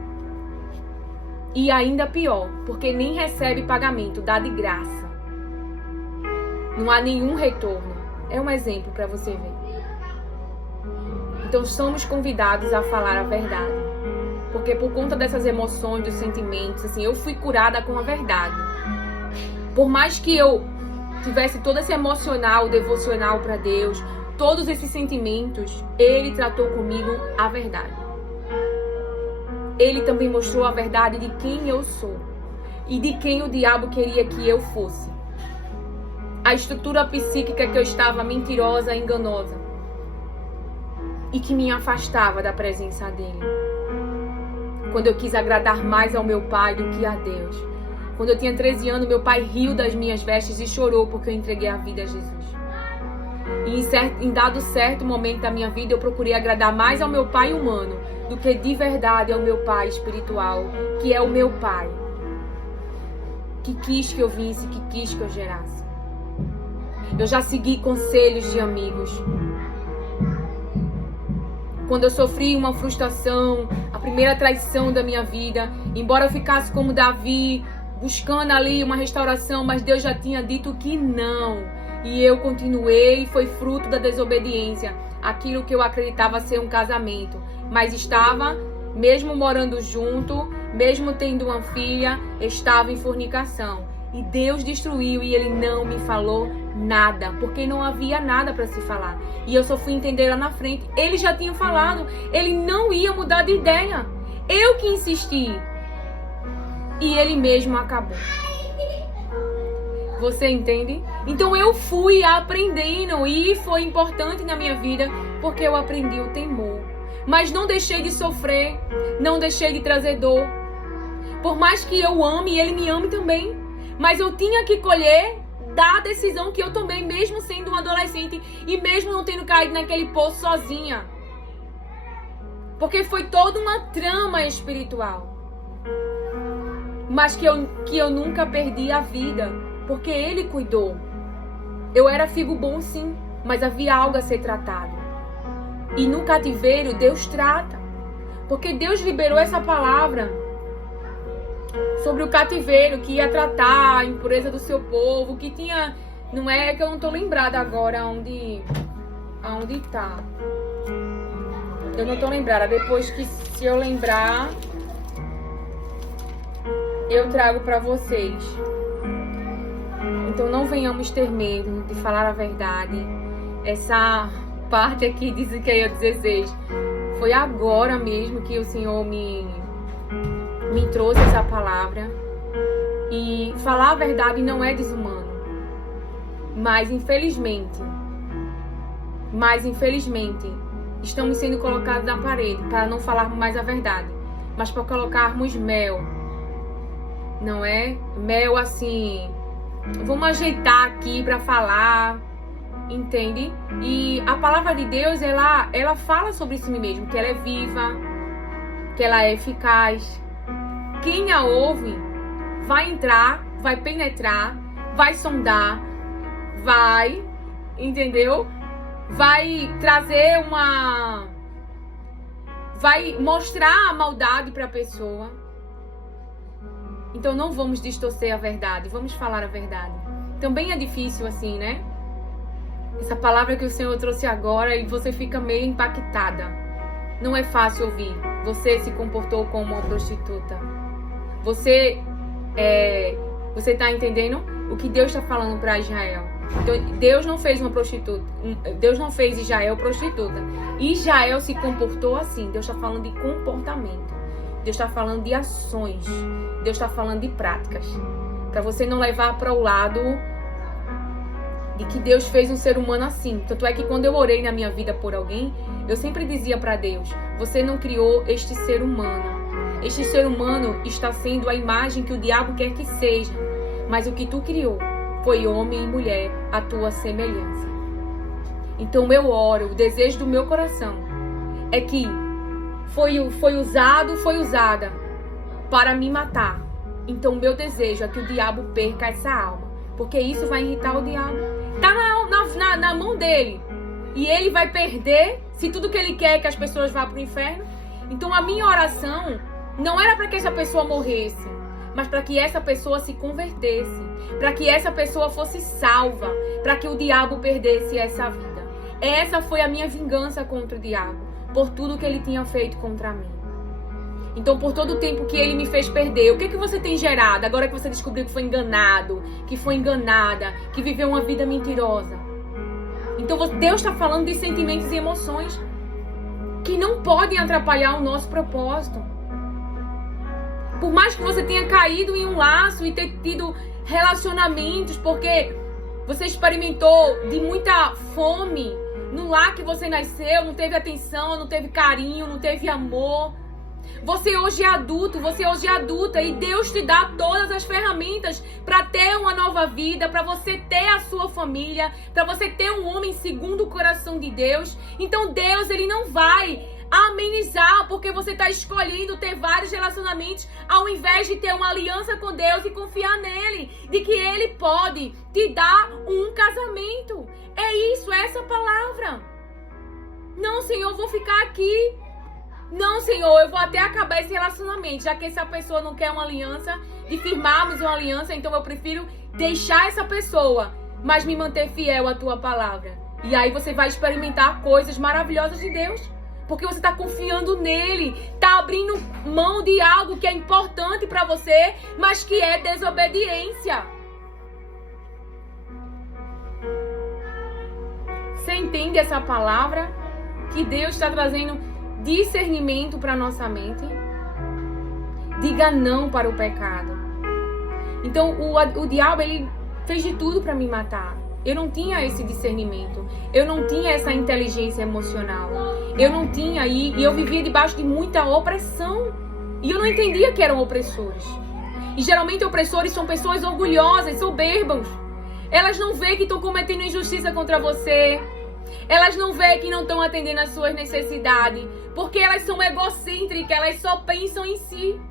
E ainda pior, porque nem recebe pagamento, dá de graça. Não há nenhum retorno. É um exemplo para você ver. Então somos convidados a falar a verdade. Porque por conta dessas emoções, dos sentimentos, assim, eu fui curada com a verdade. Por mais que eu tivesse todo esse emocional, devocional para Deus, todos esses sentimentos, Ele tratou comigo a verdade. Ele também mostrou a verdade de quem eu sou e de quem o diabo queria que eu fosse. A estrutura psíquica que eu estava mentirosa, enganosa e que me afastava da presença dele. Quando eu quis agradar mais ao meu pai do que a Deus. Quando eu tinha 13 anos, meu pai riu das minhas vestes e chorou porque eu entreguei a vida a Jesus. E em dado certo momento da minha vida, eu procurei agradar mais ao meu pai humano do que de verdade ao meu pai espiritual, que é o meu pai. Que quis que eu visse, que quis que eu gerasse. Eu já segui conselhos de amigos. Quando eu sofri uma frustração, a primeira traição da minha vida, embora eu ficasse como Davi, buscando ali uma restauração, mas Deus já tinha dito que não. E eu continuei, foi fruto da desobediência, aquilo que eu acreditava ser um casamento. Mas estava, mesmo morando junto, mesmo tendo uma filha, estava em fornicação. E Deus destruiu e Ele não me falou nada, porque não havia nada para se falar. E eu só fui entender lá na frente. Ele já tinha falado, Ele não ia mudar de ideia. Eu que insisti. E Ele mesmo acabou. Você entende? Então eu fui aprendendo e foi importante na minha vida porque eu aprendi o temor. Mas não deixei de sofrer, não deixei de trazer dor. Por mais que eu ame, Ele me ame também. Mas eu tinha que colher da decisão que eu tomei, mesmo sendo um adolescente e mesmo não tendo caído naquele poço sozinha. Porque foi toda uma trama espiritual. Mas que eu nunca perdi a vida, porque Ele cuidou. Eu era figo bom sim, mas havia algo a ser tratado. E no cativeiro Deus trata. Porque Deus liberou essa palavra sobre o cativeiro, que ia tratar a impureza do seu povo, que tinha... Não é que eu não tô lembrada agora aonde tá. Eu não tô lembrada. Depois que, se eu lembrar, eu trago pra vocês. Então não venhamos ter medo de falar a verdade. Essa parte aqui de Ezequiel 16 foi agora mesmo que o Senhor me trouxe essa palavra. E falar a verdade não é desumano. Mas infelizmente, estamos sendo colocados na parede para não falarmos mais a verdade, mas para colocarmos mel não é? Mel assim, vamos ajeitar aqui para falar, entende? E a palavra de Deus, ela fala sobre si mesmo, que ela é viva, que ela é eficaz. Quem a ouve vai entrar, vai penetrar, vai sondar, vai, entendeu? Vai trazer vai mostrar a maldade para a pessoa. Então não vamos distorcer a verdade, vamos falar a verdade. Também é difícil assim, né? Essa palavra que o Senhor trouxe agora e você fica meio impactada. Não é fácil ouvir. Você se comportou como uma prostituta. Você tá entendendo o que Deus está falando para Israel? Deus não fez uma prostituta. Deus não fez Israel prostituta. Israel se comportou assim. Deus está falando de comportamento. Deus está falando de ações. Deus está falando de práticas. Para você não levar para o lado de que Deus fez um ser humano assim. Tanto é que quando eu orei na minha vida por alguém, eu sempre dizia para Deus: você não criou este ser humano. Este ser humano está sendo a imagem que o diabo quer que seja. Mas o que tu criou foi homem e mulher, a tua semelhança. Então eu oro, o desejo do meu coração é que foi usada para me matar. Então meu desejo é que o diabo perca essa alma, porque isso vai irritar o diabo. Tá na mão dele. E ele vai perder, se tudo que ele quer é que as pessoas vá para o inferno. Então a minha oração não era para que essa pessoa morresse, mas para que essa pessoa se convertesse, para que essa pessoa fosse salva, para que o diabo perdesse essa vida. Essa foi a minha vingança contra o diabo, por tudo que ele tinha feito contra mim. Então, por todo o tempo que ele me fez perder, o que você tem gerado agora que você descobriu que foi enganado, que foi enganada, que viveu uma vida mentirosa? Então, Deus está falando de sentimentos e emoções que não podem atrapalhar o nosso propósito. Por mais que você tenha caído em um laço e ter tido relacionamentos, porque você experimentou de muita fome no lar que você nasceu, não teve atenção, não teve carinho, não teve amor. Você hoje é adulto, você hoje é adulta e Deus te dá todas as ferramentas para ter uma nova vida, para você ter a sua família, para você ter um homem segundo o coração de Deus. Então Deus, ele não vai amenizar porque você está escolhendo ter vários relacionamentos ao invés de ter uma aliança com Deus e confiar nele, de que ele pode te dar um casamento. É isso, é essa palavra. Não, Senhor, eu vou ficar aqui. Não, Senhor, eu vou até acabar esse relacionamento, já que essa pessoa não quer uma aliança, de firmarmos uma aliança, então eu prefiro deixar essa pessoa, mas me manter fiel à tua palavra. E aí você vai experimentar coisas maravilhosas de Deus, porque você está confiando nele, está abrindo mão de algo que é importante para você, mas que é desobediência. Você entende essa palavra? Que Deus está trazendo discernimento para nossa mente. Diga não para o pecado. Então o diabo, ele fez de tudo para me matar. Eu não tinha esse discernimento. Eu não tinha essa inteligência emocional. Eu não tinha, e eu vivia debaixo de muita opressão. E eu não entendia que eram opressores. E geralmente opressores são pessoas orgulhosas, soberbas. Elas não veem que estão cometendo injustiça contra você. Elas não veem que não estão atendendo às suas necessidades. Porque elas são egocêntricas, elas só pensam em si.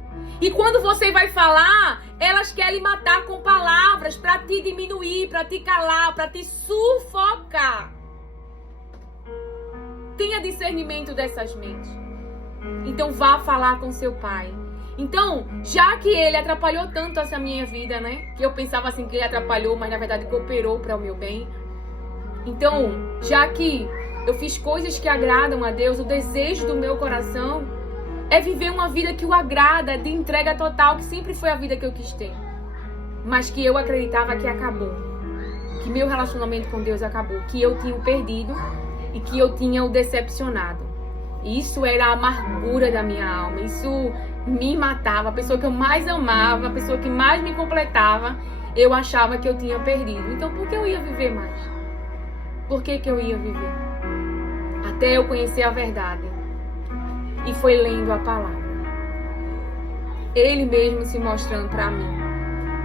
E quando você vai falar, elas querem matar com palavras para te diminuir, para te calar, para te sufocar. Tenha discernimento dessas mentes. Então vá falar com seu pai. Então, já que ele atrapalhou tanto essa minha vida, né? Que eu pensava assim que ele atrapalhou, mas na verdade cooperou para o meu bem. Então, já que eu fiz coisas que agradam a Deus, o desejo do meu coração é viver uma vida que o agrada, de entrega total, que sempre foi a vida que eu quis ter. Mas que eu acreditava que acabou. Que meu relacionamento com Deus acabou. Que eu tinha o perdido e que eu tinha o decepcionado. Isso era a amargura da minha alma. Isso me matava. A pessoa que eu mais amava, a pessoa que mais me completava, eu achava que eu tinha perdido. Então, por que eu ia viver mais? Por que eu ia viver? Até eu conhecer a verdade. E foi lendo a palavra. Ele mesmo se mostrando para mim.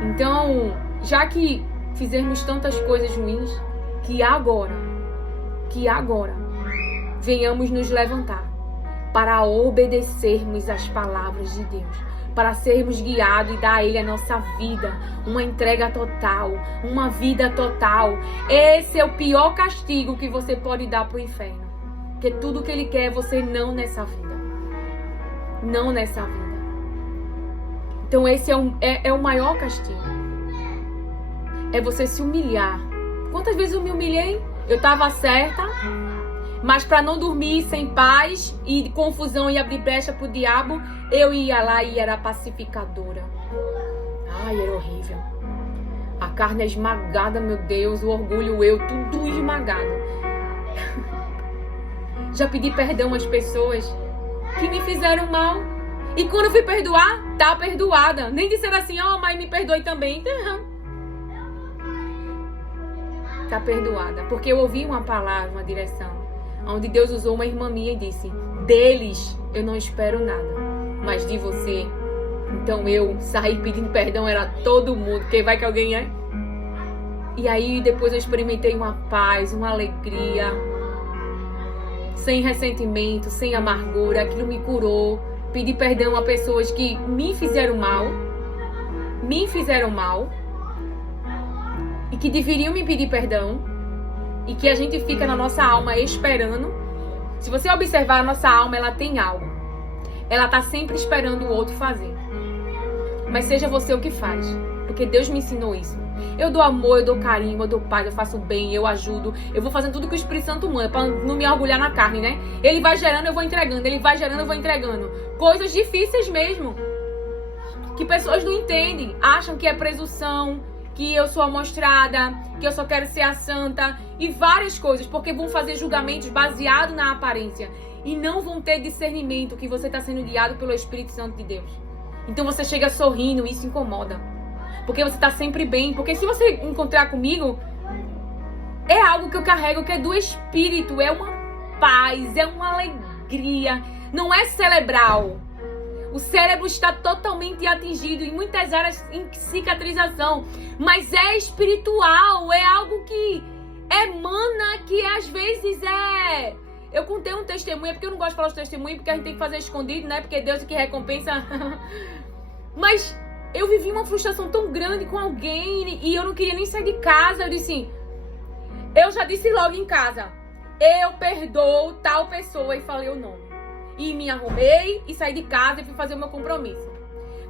Então, já que fizemos tantas coisas ruins, que agora, venhamos nos levantar para obedecermos às palavras de Deus, para sermos guiados e dar a Ele a nossa vida, uma entrega total, uma vida total. Esse é o pior castigo que você pode dar para o inferno, porque tudo que Ele quer é você não nessa vida. Não nessa vida. Então esse é o maior castigo. É você se humilhar. Quantas vezes eu me humilhei? Eu estava certa, mas para não dormir sem paz e confusão e abrir brecha pro diabo, eu ia lá e era pacificadora. Ai, era horrível. A carne é esmagada, meu Deus, o orgulho, eu, tudo esmagado. Já pedi perdão às pessoas que me fizeram mal. E quando eu fui perdoar, tá perdoada. Nem disseram assim, ó, mas me perdoe também. Tá perdoada. Porque eu ouvi uma palavra, uma direção, onde Deus usou uma irmã minha e disse: deles eu não espero nada, mas de você. Então eu saí pedindo perdão, era todo mundo. Quem vai que alguém é? E aí depois eu experimentei uma paz, uma alegria, sem ressentimento, sem amargura. Aquilo me curou. Pedi perdão a pessoas que me fizeram mal, e que deveriam me pedir perdão, e que a gente fica na nossa alma esperando. Se você observar, a nossa alma, ela tem algo. Ela tá sempre esperando o outro fazer. Mas seja você o que faz, porque Deus me ensinou isso. Eu dou amor, eu dou carinho, eu dou paz, eu faço bem, eu ajudo. Eu vou fazendo tudo que o Espírito Santo manda, pra não me orgulhar na carne, né? Ele vai gerando, eu vou entregando. Ele vai gerando, eu vou entregando. Coisas difíceis mesmo, que pessoas não entendem. Acham que é presunção, que eu sou amostrada, que eu só quero ser a santa. E várias coisas, porque vão fazer julgamentos baseados na aparência. E não vão ter discernimento que você está sendo guiado pelo Espírito Santo de Deus. Então você chega sorrindo e isso incomoda. Porque você está sempre bem. Porque se você encontrar comigo, é algo que eu carrego que é do Espírito. É uma paz, é uma alegria. Não é cerebral. O cérebro está totalmente atingido em muitas áreas em cicatrização. Mas é espiritual. É algo que emana, que às vezes é... Eu contei um testemunho, porque eu não gosto de falar de testemunho, porque a gente tem que fazer escondido, né? Porque Deus é que recompensa. Mas eu vivi uma frustração tão grande com alguém e eu não queria nem sair de casa. Eu disse, eu já disse logo em casa, eu perdoo tal pessoa, e falei o nome. E me arrumei e saí de casa e fui fazer o meu compromisso.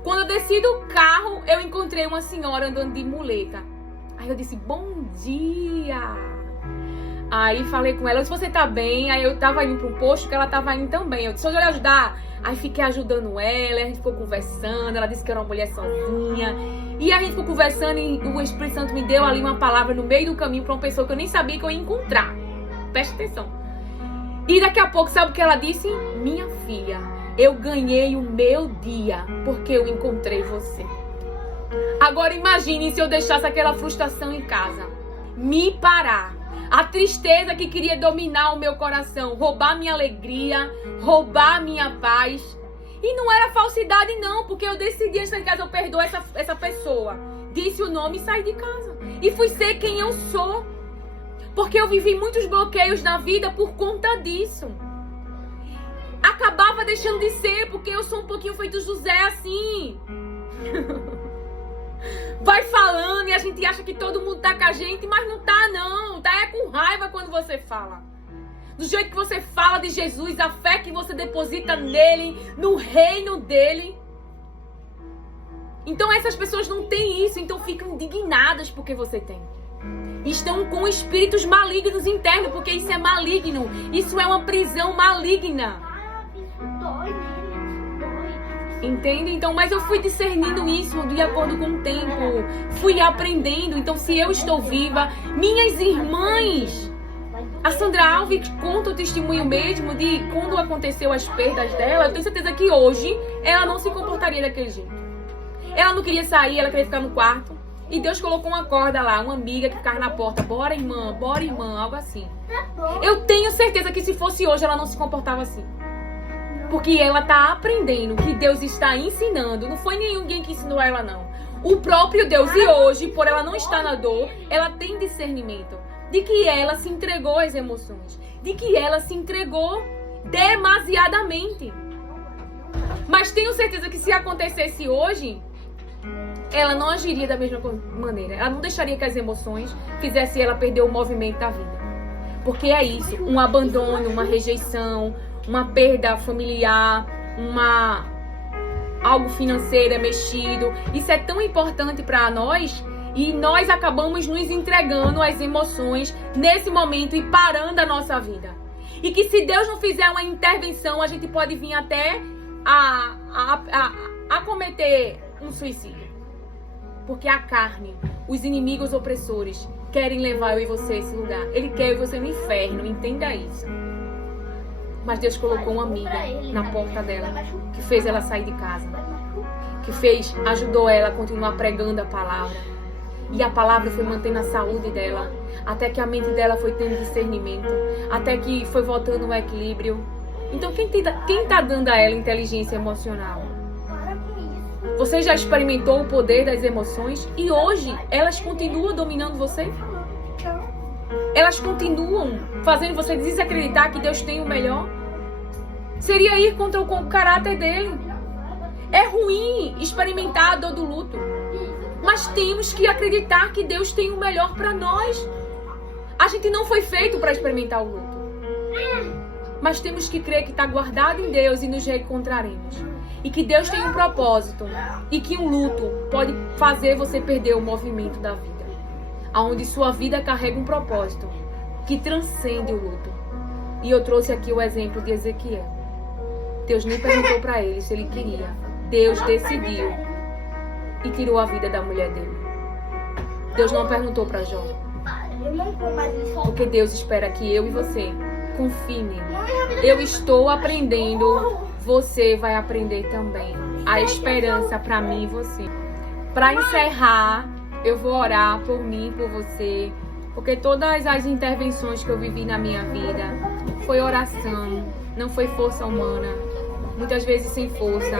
Quando eu desci do carro, eu encontrei uma senhora andando de muleta. Aí eu disse, bom dia. Aí falei com ela, se você tá bem. Aí eu tava indo pra um posto que ela tava indo também. Eu disse, deixa eu lhe ajudar. Aí fiquei ajudando ela, a gente ficou conversando. Ela disse que era uma mulher sozinha. E a gente ficou conversando e o Espírito Santo me deu ali uma palavra no meio do caminho pra uma pessoa que eu nem sabia que eu ia encontrar. Preste atenção. E daqui a pouco, sabe o que ela disse? Minha filha, eu ganhei o meu dia porque eu encontrei você. Agora imagine se eu deixasse aquela frustração em casa, me parar. A tristeza que queria dominar o meu coração, roubar minha alegria, roubar minha paz. E não era falsidade não, porque eu decidi antes de casa, eu perdoo essa pessoa. Disse o nome e saí de casa. E fui ser quem eu sou. Porque eu vivi muitos bloqueios na vida por conta disso. Acabava deixando de ser, porque eu sou um pouquinho feito José assim. Vai falando e a gente acha que todo mundo tá com a gente, mas não tá não. Tá é com raiva quando você fala. Do jeito que você fala de Jesus, a fé que você deposita nele, no reino dele. Então essas pessoas não têm isso, então ficam indignadas porque você tem. Estão com espíritos malignos internos, porque isso é maligno. Isso é uma prisão maligna. Entende? Então, mas eu fui discernindo isso de acordo com o tempo. Fui aprendendo. Então, se eu estou viva, minhas irmãs... A Sandra Alves conta o testemunho mesmo de quando aconteceu as perdas dela. Eu tenho certeza que hoje ela não se comportaria daquele jeito. Ela não queria sair, ela queria ficar no quarto. E Deus colocou uma corda lá, uma amiga que ficava na porta. Bora, irmã, algo assim. Eu tenho certeza que se fosse hoje, ela não se comportava assim. Porque ela tá aprendendo, que Deus está ensinando. Não foi ninguém que ensinou ela, não. o próprio Deus. E hoje, por ela não estar na dor, ela tem discernimento de que ela se entregou às emoções, de que ela se entregou demasiadamente. Mas tenho certeza que se acontecesse hoje, ela não agiria da mesma maneira. Ela não deixaria que as emoções fizessem ela perder o movimento da vida. Porque é isso, um abandono, uma rejeição, uma perda familiar, algo financeiro mexido. Isso é tão importante para nós e nós acabamos nos entregando às emoções nesse momento e parando a nossa vida. E que se Deus não fizer uma intervenção, a gente pode vir até a cometer um suicídio. Porque a carne, os inimigos opressores, querem levar eu e você a esse lugar. Ele quer eu e você no inferno, entenda isso. Mas Deus colocou uma amiga na porta dela, que fez ela sair de casa, que ajudou ela a continuar pregando a palavra. E a palavra foi mantendo a saúde dela, até que a mente dela foi tendo discernimento, até que foi voltando o equilíbrio. Então quem tá dando a ela inteligência emocional? Você já experimentou o poder das emoções e hoje elas continuam dominando você? Elas continuam fazendo você desacreditar que Deus tem o melhor? Seria ir contra o caráter dele. É ruim experimentar a dor do luto, mas temos que acreditar que Deus tem o melhor para nós. A gente não foi feito para experimentar o luto, mas temos que crer que está guardado em Deus e nos reencontraremos. E que Deus tem um propósito. E que um luto pode fazer você perder o movimento da vida. Onde sua vida carrega um propósito que transcende o luto. E eu trouxe aqui o exemplo de Ezequiel. Deus nem perguntou para ele se ele queria. Deus decidiu e tirou a vida da mulher dele. Deus não perguntou para Jó. Porque Deus espera que eu e você confie nele. Eu estou aprendendo. Você vai aprender também. A esperança para mim e você. Para encerrar, eu vou orar por mim, por você. Porque todas as intervenções que eu vivi na minha vida foi oração, não foi força humana. Muitas vezes sem força.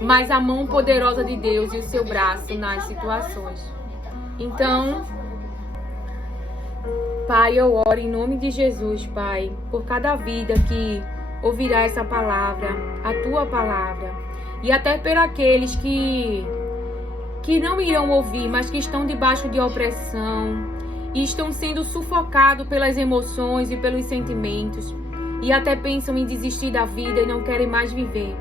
Mas a mão poderosa de Deus e o seu braço nas situações. Então, Pai, eu oro em nome de Jesus, Pai, por cada vida que ouvirá essa palavra, a tua palavra, e até por aqueles que não irão ouvir, mas que estão debaixo de opressão e estão sendo sufocados pelas emoções e pelos sentimentos e até pensam em desistir da vida e não querem mais viver.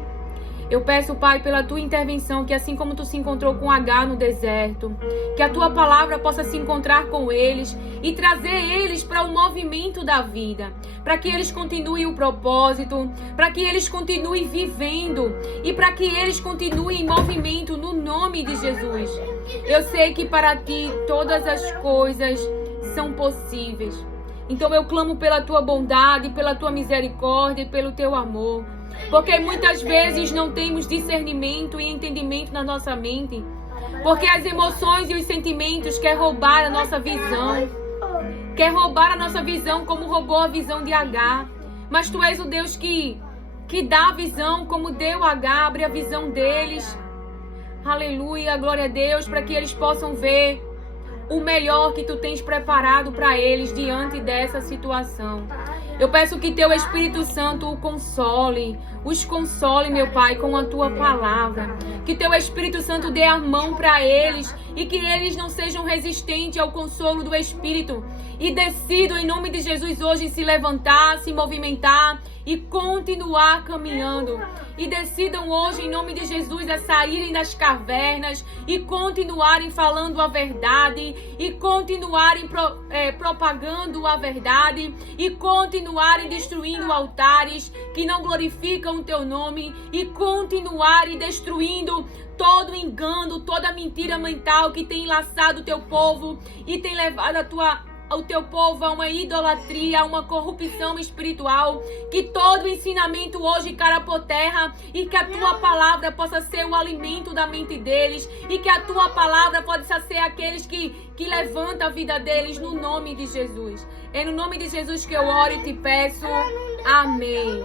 Eu peço, Pai, pela tua intervenção, que assim como tu se encontrou com Agar no deserto, que a tua palavra possa se encontrar com eles e trazer eles para o movimento da vida, para que eles continuem o propósito, para que eles continuem vivendo e para que eles continuem em movimento no nome de Jesus. Eu sei que para ti todas as coisas são possíveis. Então eu clamo pela tua bondade, pela tua misericórdia e pelo teu amor. Porque muitas vezes não temos discernimento e entendimento na nossa mente. Porque as emoções e os sentimentos querem roubar a nossa visão. Quer roubar a nossa visão como roubou a visão de Agar. Mas tu és o Deus que dá a visão como deu a Agar, abre a visão deles. Aleluia, glória a Deus, para que eles possam ver o melhor que tu tens preparado para eles diante dessa situação. Eu peço que teu Espírito Santo os console, meu Pai, com a tua palavra. Que teu Espírito Santo dê a mão para eles e que eles não sejam resistentes ao consolo do Espírito. E decidam, em nome de Jesus, hoje se levantar, se movimentar e continuar caminhando. E decidam hoje, em nome de Jesus, a saírem das cavernas e continuarem falando a verdade, e continuarem propagando a verdade, e continuarem destruindo altares que não glorificam o teu nome, e continuarem destruindo todo engano, toda mentira mental que tem enlaçado o teu povo e tem levado o teu povo a uma idolatria, a uma corrupção espiritual. Que todo ensinamento hoje cara por terra e que a tua palavra possa ser o alimento da mente deles e que a tua palavra possa ser aqueles que levanta a vida deles no nome de Jesus. É no nome de Jesus que eu oro e te peço. Amém.